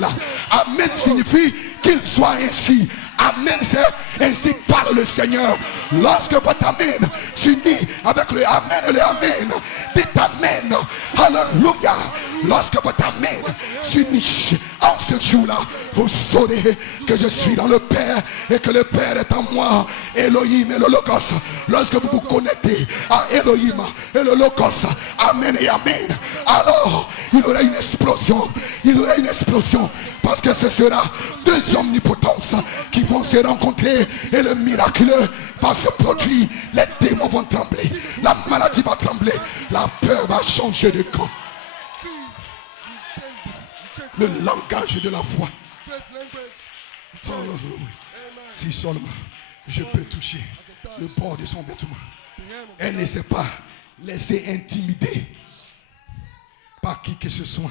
Amen signifie qu'il soit ainsi. Amen, c'est ainsi parle le Seigneur. Lorsque votre amen s'unit avec le amen et le amen, dites amen. Alléluia. Lorsque votre amen s'unit en ce jour-là, vous saurez que je suis dans le Père et que le Père est en moi. Elohim et le Logos. Lorsque vous vous connectez à Elohim et le Logos, amen et amen, alors il y aura une explosion. Il y aura une explosion. Parce que ce sera 2 omnipotences qui vont se rencontrer et le miraculeux va se produire. Les démons vont trembler, la maladie va trembler, la peur va changer de camp. Le langage de la foi. Si seulement je peux toucher le bord de son vêtement. Elle ne s'est pas laissée intimider par qui que ce soit.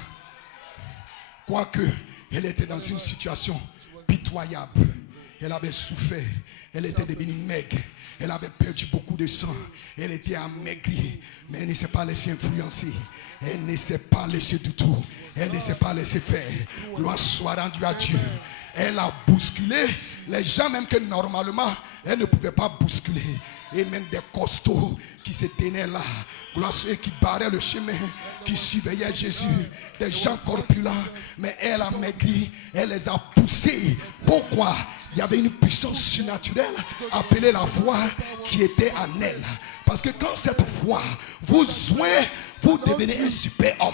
Quoique elle était dans une situation pitoyable. Elle avait souffert. Elle était devenue maigre. Elle avait perdu beaucoup de sang. Elle était amaigrie. Mais elle ne s'est pas laissée influencer. Elle ne s'est pas laissée du tout. Elle ne s'est pas laissée faire. Gloire soit rendue à Dieu. Elle a bousculé les gens même que normalement elle ne pouvait pas bousculer. Et même des costauds qui se tenaient là. Gloire ceux qui barraient le chemin, qui surveillaient Jésus. Des gens corpulents. Mais elle a maigri. Elle les a poussés. Pourquoi? Il y avait une puissance surnaturelle appelée la foi qui était en elle. Parce que quand cette foi vous joint, vous devenez un super homme.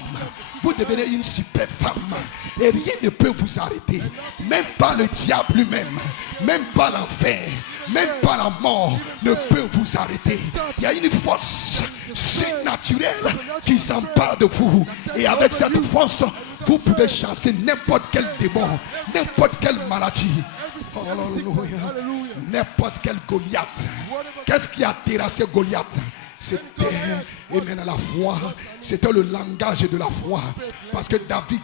Vous devenez une super femme. Et rien ne peut vous arrêter. Même pas le diable lui-même. Même pas l'enfer. Même pas la mort ne peut vous arrêter. Il y a une force surnaturelle qui s'empare de vous. Et avec cette force, vous pouvez chasser n'importe quel démon, n'importe quelle maladie. N'importe quel Goliath. Qu'est-ce qui a terrassé Goliath? C'était, amen, la foi. C'était le langage de la foi. Parce que David,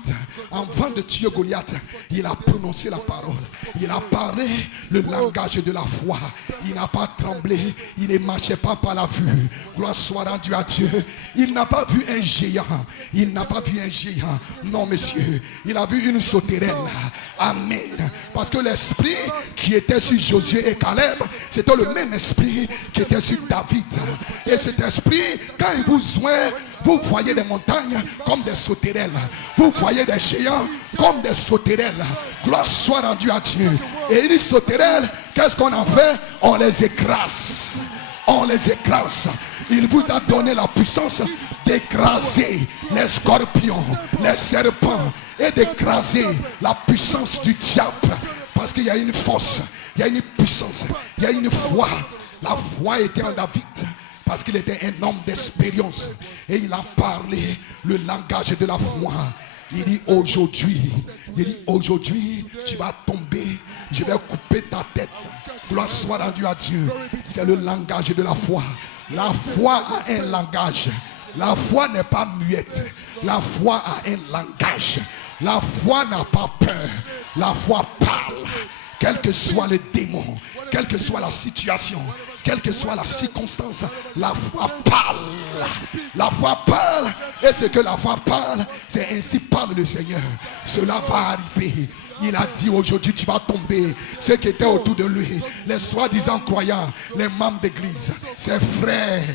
avant de tuer Goliath, il a prononcé la parole. Il a parlé le langage de la foi. Il n'a pas tremblé. Il ne marchait pas par la vue. Gloire soit rendue à Dieu. Il n'a pas vu un géant. Il n'a pas vu un géant. Non, monsieur. Il a vu une sauterelle. Amen. Parce que l'esprit qui était sur Josué et Caleb, c'était le même esprit qui était sur David. Et cet esprit, quand il vous joint, vous voyez des montagnes comme des sauterelles. Vous voyez des géants comme des sauterelles. Gloire soit rendue à Dieu. Et une sauterelle, qu'est-ce qu'on en fait? On les écrase. on les écrase. Il vous a donné la puissance d'écraser les scorpions, les serpents et d'écraser la puissance du diable. Parce qu'il y a une force, il y a une puissance, il y a une foi. La foi était en David parce qu'il était un homme d'expérience et il a parlé le langage de la foi. Il dit aujourd'hui, tu vas tomber, je vais couper ta tête. Gloire soit rendue à Dieu. C'est le langage de la foi. La foi a un langage. La foi n'est pas muette. La foi a un langage. La foi n'a pas peur. La foi parle. Quel que soit le démon, quelle que soit la situation, quelle que soit la circonstance, la foi parle. La foi parle. Et ce que la foi parle, c'est ainsi parle le Seigneur. Cela va arriver. Il a dit aujourd'hui tu vas tomber. Ceux qui étaient autour de lui, les soi-disant croyants, les membres d'église, ses frères,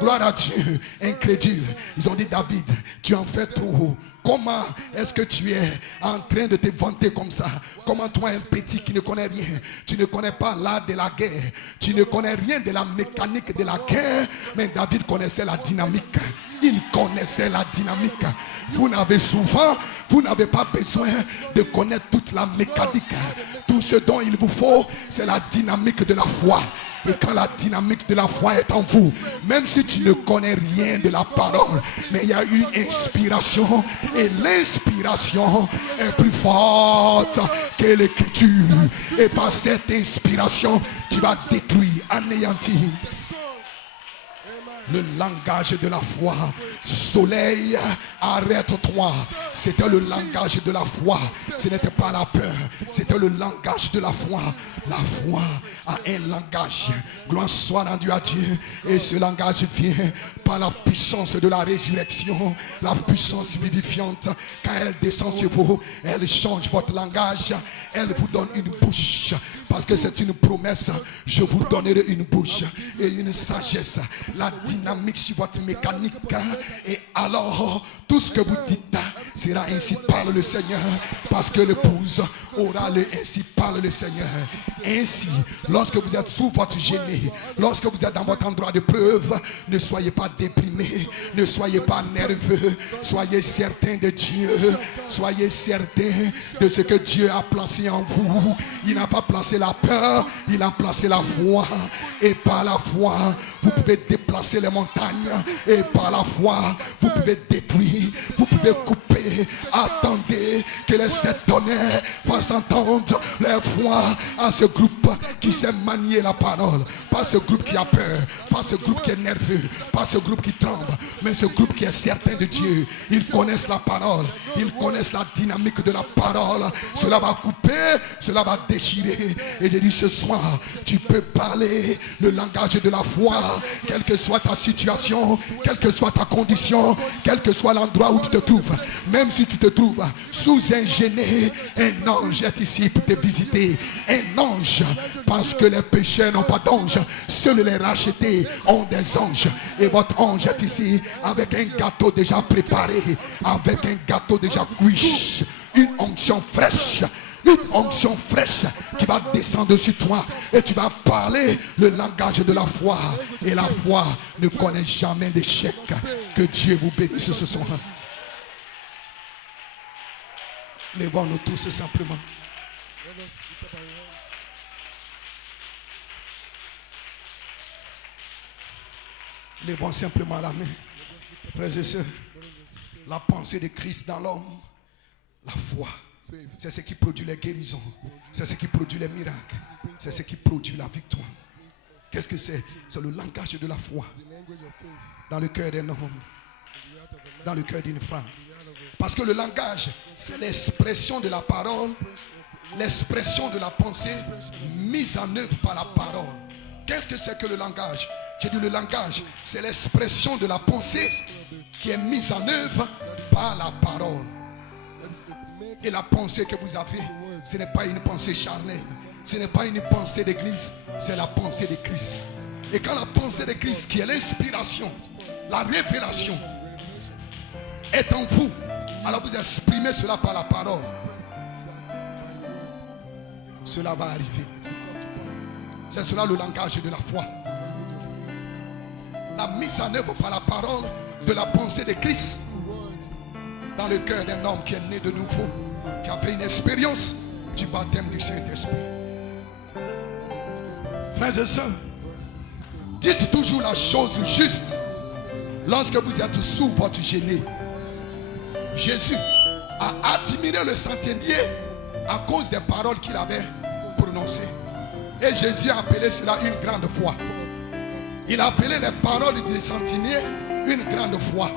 gloire à Dieu, incrédules. Ils ont dit David, tu en fais trop. Comment est-ce que tu es en train de te vanter comme ça? Comment toi, un petit qui ne connaît rien, tu ne connais pas l'art de la guerre, tu ne connais rien de la mécanique de la guerre, mais David connaissait la dynamique. Il connaissait la dynamique. Vous n'avez pas besoin de connaître toute la mécanique. Tout ce dont il vous faut, c'est la dynamique de la foi. Et quand la dynamique de la foi est en vous, même si tu ne connais rien de la parole, mais il y a une inspiration, et l'inspiration est plus forte que l'écriture. Et par cette inspiration, tu vas détruire, anéantir. Le langage de la foi. Soleil, arrête-toi. C'était le langage de la foi. Ce n'était pas la peur. C'était le langage de la foi. La foi a un langage. Gloire soit rendue à Dieu. Et ce langage vient par la puissance de la résurrection. La puissance vivifiante. Quand elle descend sur vous, elle change votre langage. Elle vous donne une bouche. Parce que c'est une promesse. Je vous donnerai une bouche et une sagesse. La dynamique sur votre mécanique. Et alors, tout ce que vous dites sera ainsi parle le Seigneur. Parce que l'épouse aura le ainsi parle le Seigneur. Ainsi, lorsque vous êtes sous votre génie, lorsque vous êtes dans votre endroit de preuve, ne soyez pas déprimés, ne soyez pas nerveux. Soyez certains de Dieu. Soyez certains de ce que Dieu a placé en vous. Il n'a pas placé la peur, il a placé la foi. Et par la foi, vous pouvez déplacer les montagnes. Et par la foi, vous pouvez détruire, vous pouvez couper. Attendez que les sept tonnerres fassent entendre leur foi à ce groupe qui sait manier la parole. Pas ce groupe qui a peur, pas ce groupe qui est nerveux, pas ce groupe qui tremble, mais ce groupe qui est certain de Dieu. Ils connaissent la parole, ils connaissent la dynamique de la parole. Cela va couper, cela va déchirer. Et je dis ce soir, tu peux parler le langage de la foi, quelle que soit ta situation, quelle que soit ta condition, quel que soit l'endroit où tu te trouves. Même si tu te trouves sous un gêné, un ange est ici pour te visiter. Un ange, parce que les pécheurs n'ont pas d'ange, seuls les rachetés ont des anges. Et votre ange est ici avec un gâteau déjà préparé, avec un gâteau déjà cuit, une onction fraîche. Une onction fraîche qui va descendre sur toi et tu vas parler le langage de la foi. Et la foi ne connaît jamais d'échec. Que Dieu vous bénisse ce soir. Levons-nous tous simplement. Levons simplement la main. Frères et sœurs, la pensée de Christ dans l'homme, la foi. C'est ce qui produit les guérisons. C'est ce qui produit les miracles. C'est ce qui produit la victoire. Qu'est-ce que c'est? C'est le langage de la foi. Dans le cœur d'un homme. Dans le cœur d'une femme. Parce que le langage, c'est l'expression de la parole. L'expression de la pensée mise en œuvre par la parole. Qu'est-ce que c'est que le langage? J'ai dit le langage, c'est l'expression de la pensée qui est mise en œuvre par la parole. Et la pensée que vous avez, ce n'est pas une pensée charnelle, ce n'est pas une pensée d'église, c'est la pensée de Christ. Et quand la pensée de Christ, qui est l'inspiration, la révélation, est en vous, alors vous exprimez cela par la parole. Cela va arriver. C'est cela le langage de la foi. La mise en œuvre par la parole de la pensée de Christ dans le cœur d'un homme qui est né de nouveau, qui a fait une expérience du baptême du Saint-Esprit. Frères et sœurs, dites toujours la chose juste lorsque vous êtes sous votre gêné. Jésus a admiré le centenier à cause des paroles qu'il avait prononcées. Et Jésus a appelé cela une grande foi. Il a appelé les paroles du centenier une grande foi.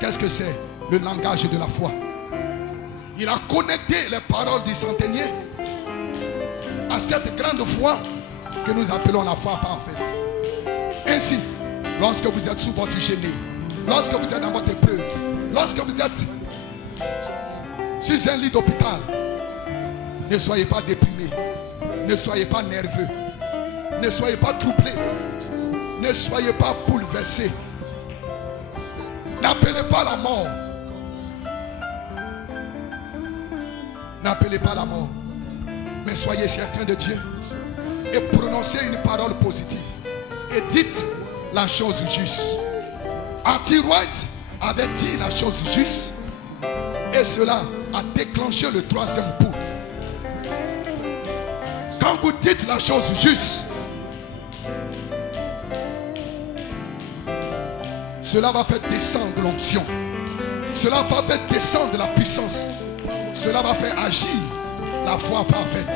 Qu'est-ce que c'est? Le langage de la foi. Il a connecté les paroles du centenier à cette grande foi que nous appelons la foi parfaite. Ainsi, lorsque vous êtes sous votre gêné, lorsque vous êtes dans votre épreuve, lorsque vous êtes sur un lit d'hôpital, ne soyez pas déprimés, ne soyez pas nerveux, ne soyez pas troublés, ne soyez pas bouleversés. N'appelez pas la mort. N'appelez pas la mort. Mais soyez certains de Dieu et prononcez une parole positive. Et dites la chose juste. R.T. Wright avait dit la chose juste. Et cela a déclenché le troisième bout. Quand vous dites la chose juste, cela va faire descendre l'onction. Cela va faire descendre la puissance. Cela va faire agir la foi parfaite.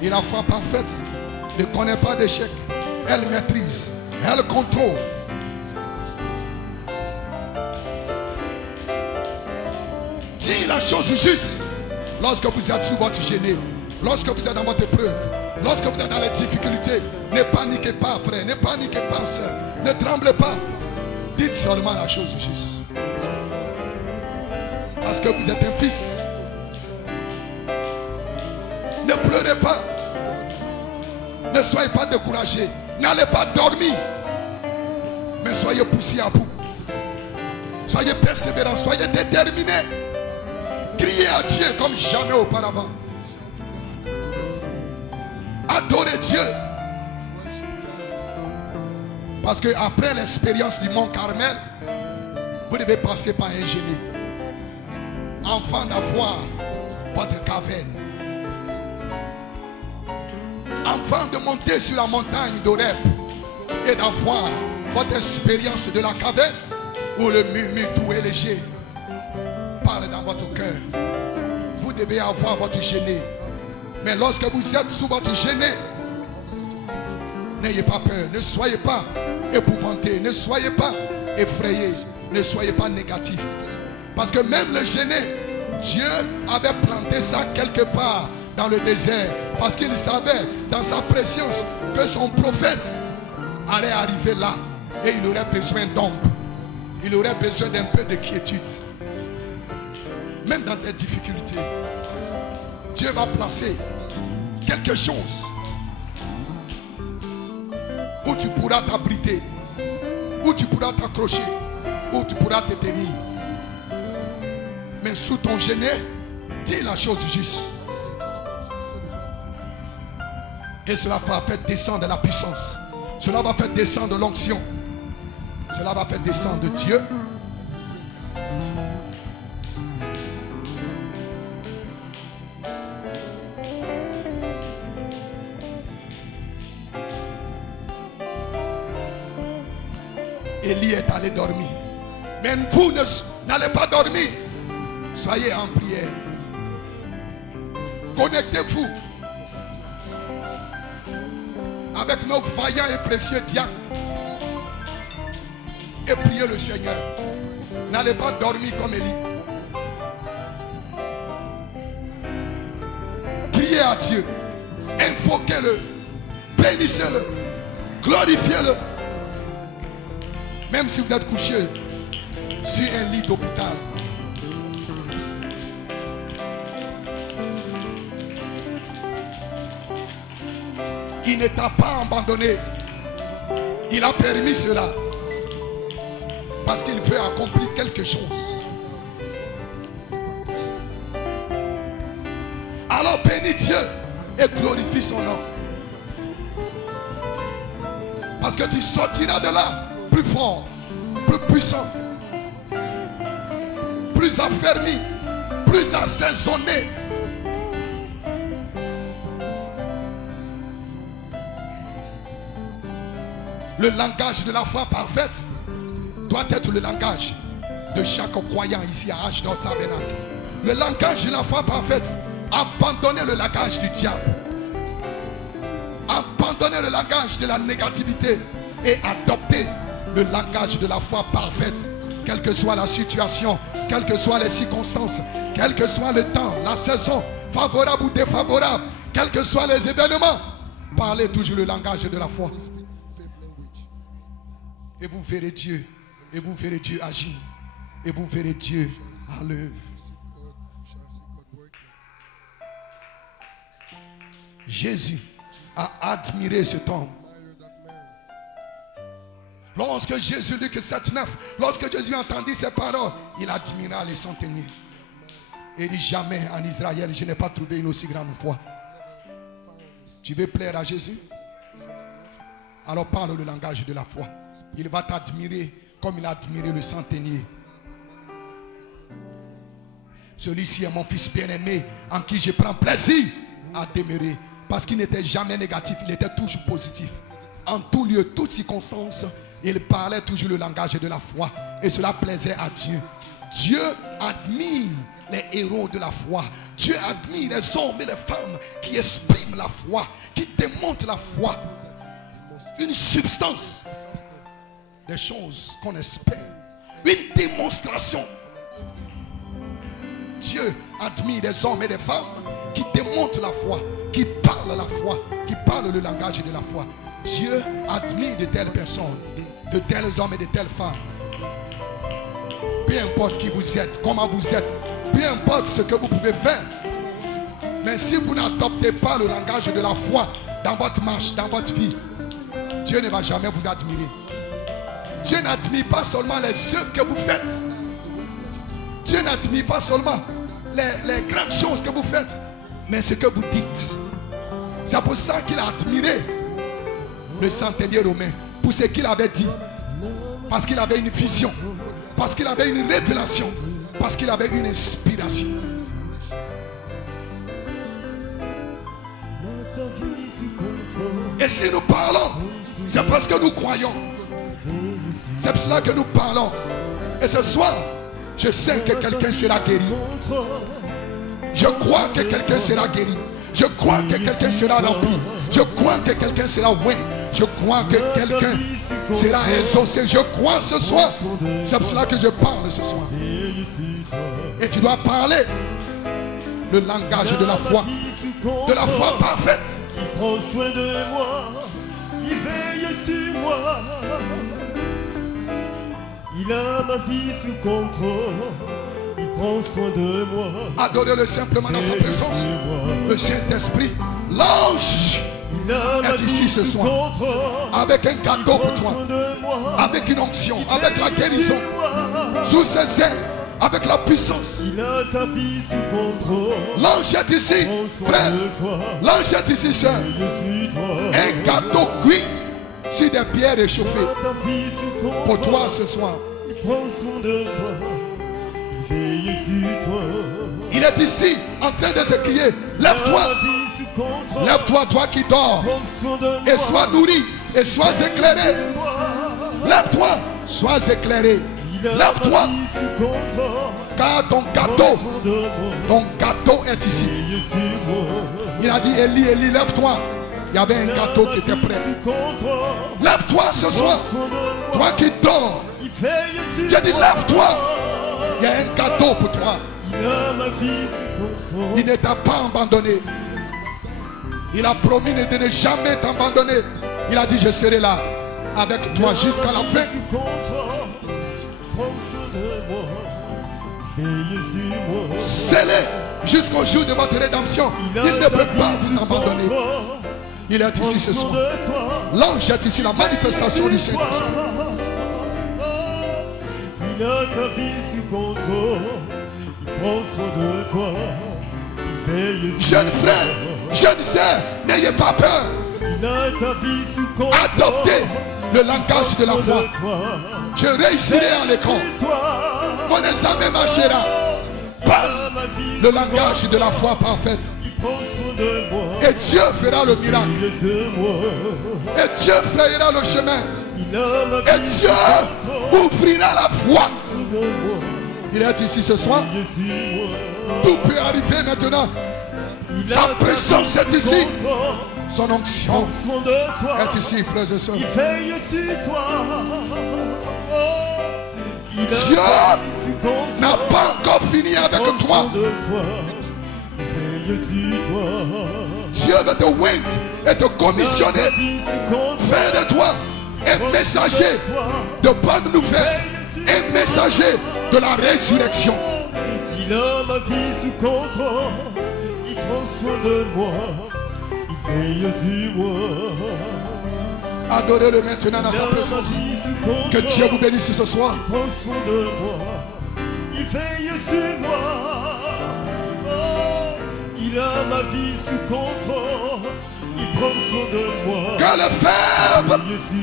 Et la foi parfaite ne connaît pas d'échec. Elle maîtrise, elle contrôle. Dis la chose juste lorsque vous êtes sous votre gêné, lorsque vous êtes dans votre épreuve, lorsque vous êtes dans les difficultés. Ne paniquez pas, frère, ne paniquez pas, sœur, ne tremblez pas. Dites seulement la chose juste. Parce que vous êtes un fils. Ne pleurez pas. Ne soyez pas découragés. N'allez pas dormir. Mais soyez poussés à bout. Soyez persévérants. Soyez déterminés. Criez à Dieu comme jamais auparavant. Adorez Dieu. Parce que après l'expérience du mont Carmel, vous devez passer par un gêné. Afin d'avoir votre caverne. Afin de monter sur la montagne d'Horeb et d'avoir votre expérience de la caverne où le murmure doux et léger parle dans votre cœur. Vous devez avoir votre gêné. Mais lorsque vous êtes sous votre gêné, n'ayez pas peur, ne soyez pas épouvantés, ne soyez pas effrayés, ne soyez pas négatifs. Parce que même le gêné, Dieu avait planté ça quelque part dans le désert. Parce qu'il savait dans sa préscience que son prophète allait arriver là. Et il aurait besoin d'ombre. Il aurait besoin d'un peu de quiétude. Même dans tes difficultés, Dieu va placer quelque chose où tu pourras t'abriter, où tu pourras t'accrocher, où tu pourras te tenir. Mais sous ton gêné, dis la chose juste. Et cela va faire descendre la puissance. Cela va faire descendre l'onction. Cela va faire descendre Dieu. Élie est allé dormir. Mais vous n'allez pas dormir. Soyez en prière. Connectez-vous avec nos vaillants et précieux diacres et priez le Seigneur. N'allez pas dormir comme Élie. Priez à Dieu. Invoquez-le. Bénissez-le. Glorifiez-le. Même si vous êtes couché sur un lit d'hôpital. Il ne t'a pas abandonné. Il a permis cela. Parce qu'il veut accomplir quelque chose. Alors bénis Dieu et glorifie son nom. Parce que tu sortiras de là plus fort, plus puissant, plus affermi, plus assaisonné. Le langage de la foi parfaite doit être le langage de chaque croyant ici à H dans Tabernacle. Le langage de la foi parfaite, abandonner le langage du diable, abandonner le langage de la négativité et adopter le langage de la foi parfaite, quelle que soit la situation, quelles que soient les circonstances, quel que soit le temps, la saison, favorable ou défavorable, quels que soient les événements. Parlez toujours le langage de la foi. Et vous verrez Dieu. Et vous verrez Dieu agir. Et vous verrez Dieu à l'œuvre. Jésus a admiré cet homme. Lorsque Jésus, Luc 7,9, lorsque Jésus entendit ces paroles, il admira les centeniers. Et il dit, jamais en Israël, je n'ai pas trouvé une aussi grande foi. Tu veux plaire à Jésus? Alors parle le langage de la foi. Il va t'admirer comme il a admiré le centenier. Celui-ci est mon fils bien-aimé en qui je prends plaisir à demeurer. Parce qu'il n'était jamais négatif, il était toujours positif. En tout lieu, toutes circonstances, il parlait toujours le langage de la foi. Et cela plaisait à Dieu. Dieu admire les héros de la foi. Dieu admire les hommes et les femmes qui expriment la foi, qui démontrent la foi. Une substance des choses qu'on espère. Une démonstration. Dieu admire des hommes et des femmes qui démontrent la foi, qui parlent la foi, qui parlent le langage de la foi. Dieu admire de telles personnes, de tels hommes et de telles femmes. Peu importe qui vous êtes, comment vous êtes, peu importe ce que vous pouvez faire. Mais si vous n'adoptez pas le langage de la foi dans votre marche, dans votre vie, Dieu ne va jamais vous admirer. Dieu n'admire pas seulement les œuvres que vous faites. Dieu n'admire pas seulement les grandes choses que vous faites, mais ce que vous dites. C'est pour ça qu'il a admiré le centenier romain, pour ce qu'il avait dit. Parce qu'il avait une vision, parce qu'il avait une révélation, parce qu'il avait une inspiration. Et si nous parlons, c'est parce que nous croyons. C'est pour cela que nous parlons. Et ce soir, je sais que quelqu'un sera guéri. Je crois que quelqu'un sera guéri. Je crois que quelqu'un sera rempli. Je crois que quelqu'un sera oué. Je crois que quelqu'un sera exaucé. Je crois ce soir. C'est pour cela que je parle ce soir. Et tu dois parler le langage de la foi. De la foi parfaite. Il prend soin de moi. Il veille sur moi. Il a ma vie sous contrôle. Il prend soin de moi. Adorez-le simplement dans sa présence. Le Saint-Esprit, l'ange est ici ce soir. Avec un cadeau pour toi. Avec une onction. Avec la guérison. Sous ses ailes. Avec la puissance. Il a ta vie sous contrôle. L'ange est ici, frère. L'ange est ici, sœur. Un gâteau cuit sur des pierres réchauffées. Pour toi ce soir. Il prend soin de toi. Il veille sur toi. Il est ici en train de se crier. Lève-toi. Lève-toi, toi qui dors. Et sois nourri. Et sois éclairé. Lève-toi. Sois éclairé. Lève-toi. Car ton gâteau est ici. Il a dit, Élie, Élie, lève-toi. Il y avait un gâteau qui était prêt. Lève-toi ce soir. Toi qui dors. J'ai dit, lève-toi. Il y a un gâteau pour toi. Il ne t'a pas abandonné. Il a promis de ne jamais t'abandonner. Il a dit, je serai là avec toi jusqu'à la fin. Scellez jusqu'au jour de votre rédemption. Il ne peut pas vous abandonner. Il est ici ce soir. L'ange est ici, la manifestation du Saint-Esprit. Il a ta vie sous contrôle. Il prend soin de toi. Il veille sur Jeune frère, jeune sœur, n'ayez pas peur. Il a ta vie sous contrôle. Adoptez le langage de la foi. Je réussirai à l'écran. Mon examen marchera. Par le langage de la foi parfaite. Et Dieu fera le miracle. Et Dieu frayera le chemin. Et Dieu ouvrira la voie. Il est ici ce soir. Tout peut arriver maintenant. Sa présence est ici. Son onction est ici, frères et sœurs. Il veille sur toi. Dieu n'a pas encore fini avec toi. Dieu va te oindre et te commissionner. Faire de toi un messager de bonnes nouvelles. Un messager de la résurrection. Il a ma vie sous contrôle. Il prend soin de moi. Il veille sur moi. Adorez-le maintenant dans sa présence. Que Dieu vous bénisse ce soir. Il prend soin de moi. Il veille sur moi. Oh, il a ma vie sous contrôle. Il prend soin de moi. Que le faible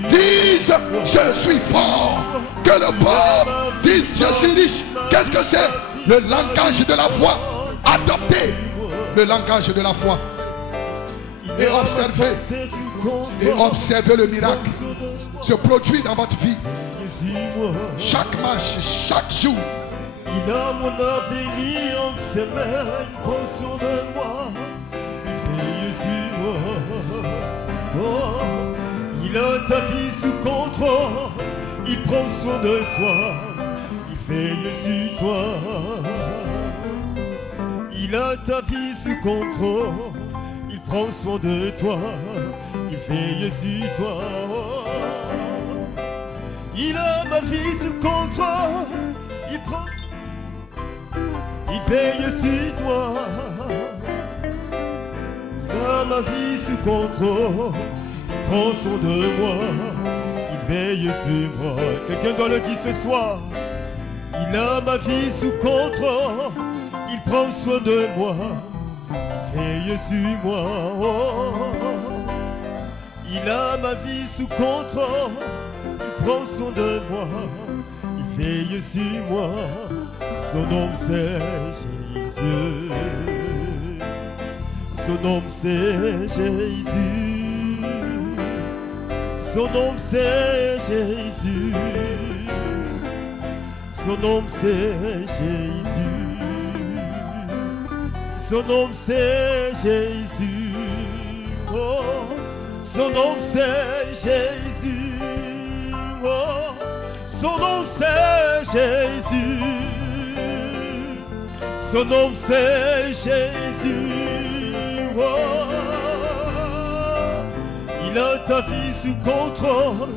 dise je suis fort. Que le pauvre dise je suis riche. Qu'est-ce que c'est? Le langage de la foi. Adoptez le langage de la foi. Et observez le miracle se produit dans votre vie. Chaque marche, chaque jour. Il a mon avenir en ses mains. Il prend soin de moi. Il veille sur moi. Oh, il a ta vie sous contrôle. Il prend soin de toi. Il veille sur toi. Il a ta vie sous contrôle. Il prend soin de toi. Il veille sur toi. Il a ma vie sous contrôle. Il prend. Il veille sur toi. Il a ma vie sous contrôle. Il prend soin de moi. Il veille sur moi. Quelqu'un doit le dire ce soir. Il a ma vie sous contrôle. Il prend soin de moi. Il veille sur moi. Oh. Il a ma vie sous contrôle. Il prend soin de moi. Il veille sur moi. Son nom c'est Jésus. Son nom c'est Jésus. Son nom c'est Jésus. Son nom c'est Jésus. Son nom c'est Jésus. Oh, son nom c'est Jésus. Oh, son nom c'est Jésus. Son nom c'est Jésus. Oh, il a ta vie sous contrôle.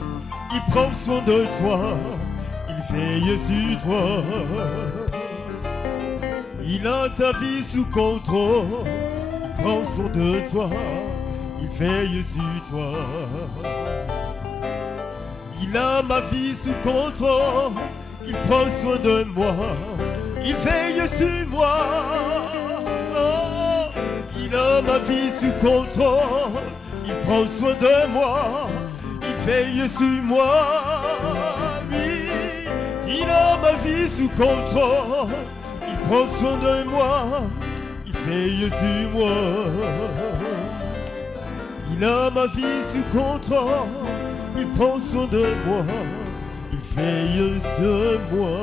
Il prend soin de toi. Il veille sur toi. Il a ta vie sous contrôle. Il prend soin de toi. Il veille sur toi. Il a ma vie sous contrôle. Il prend soin de moi. Il veille sur moi. Oh, il a ma vie sous contrôle. Il prend soin de moi. Il veille sur moi. Oui, il a ma vie sous contrôle. Il prend soin de moi. Il veille sur moi. Il a ma vie sous contrôle. Il prend soin de moi. Il veille sur moi.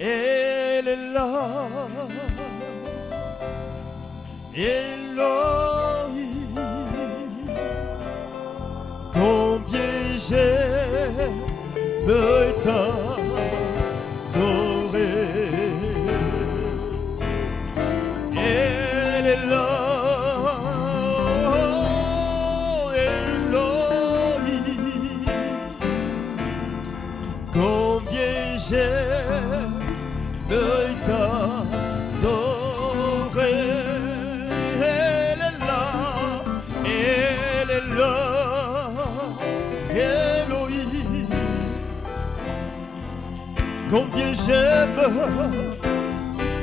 Elle est là. Elohim. Combien j'aime t'adorer. Elle est là. Combien j'aime t'adorer. Elle est là, elle est là, Elohim. Combien j'aime.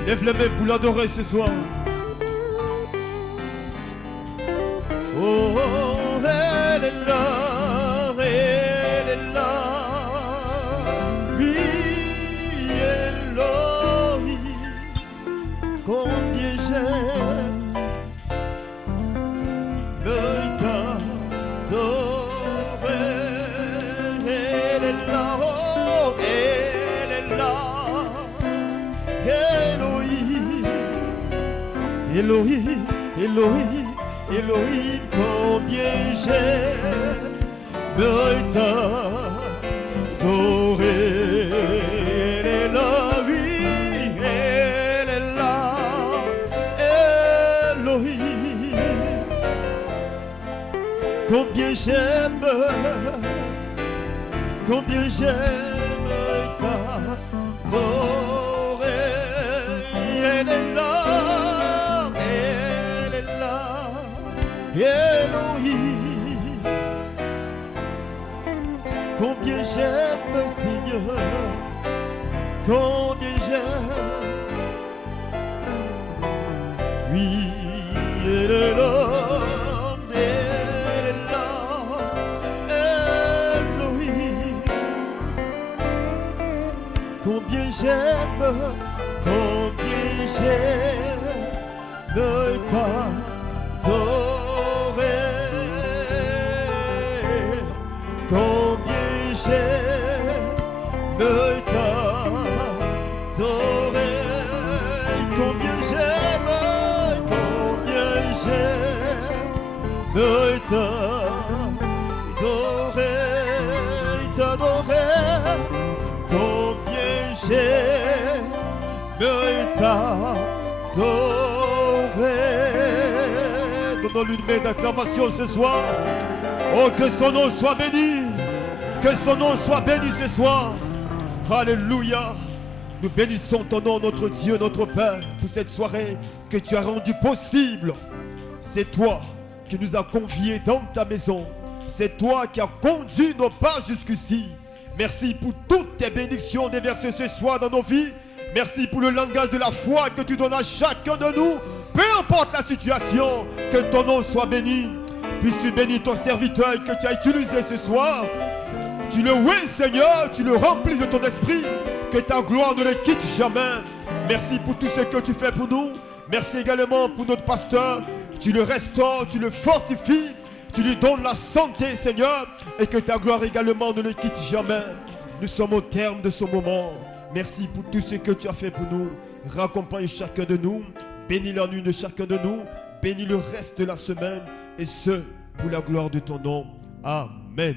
Lève les mains pour l'adorer ce soir. Elohim, Elohim, Elohim, Elohim, combien j'aime t'adorer. Elle est là, oui, elle est là, Elohim, combien j'aime t'adorer. Elle est là, Elohim, combien j'aime Seigneur, combien j'aime. Oui, elle est là, Elohim, combien j'aime t'adorer. Combien j'aime t'adorer. Combien j'aime t'adorer. Combien j'aime t'adorer. Donnons-lui une main d'acclamation ce soir. Oh, que son nom soit béni. Que son nom soit béni ce soir. Alléluia. Nous bénissons ton nom, notre Dieu, notre Père, pour cette soirée que tu as rendue possible. C'est toi qui nous as conviés dans ta maison. C'est toi qui as conduit nos pas jusqu'ici. Merci pour toutes tes bénédictions déversées ce soir dans nos vies. Merci pour le langage de la foi que tu donnes à chacun de nous. Peu importe la situation, que ton nom soit béni. Puisses-tu bénir ton serviteur que tu as utilisé ce soir. Tu le ouais, Seigneur, tu le remplis de ton esprit. Que ta gloire ne le quitte jamais. Merci pour tout ce que tu fais pour nous. Merci également pour notre pasteur. Tu le restaures, tu le fortifies. Tu lui donnes la santé, Seigneur. Et que ta gloire également ne le quitte jamais. Nous sommes au terme de ce moment. Merci pour tout ce que tu as fait pour nous. Raccompagne chacun de nous. Bénis la nuit de chacun de nous. Bénis le reste de la semaine. Et ce, pour la gloire de ton nom. Amen.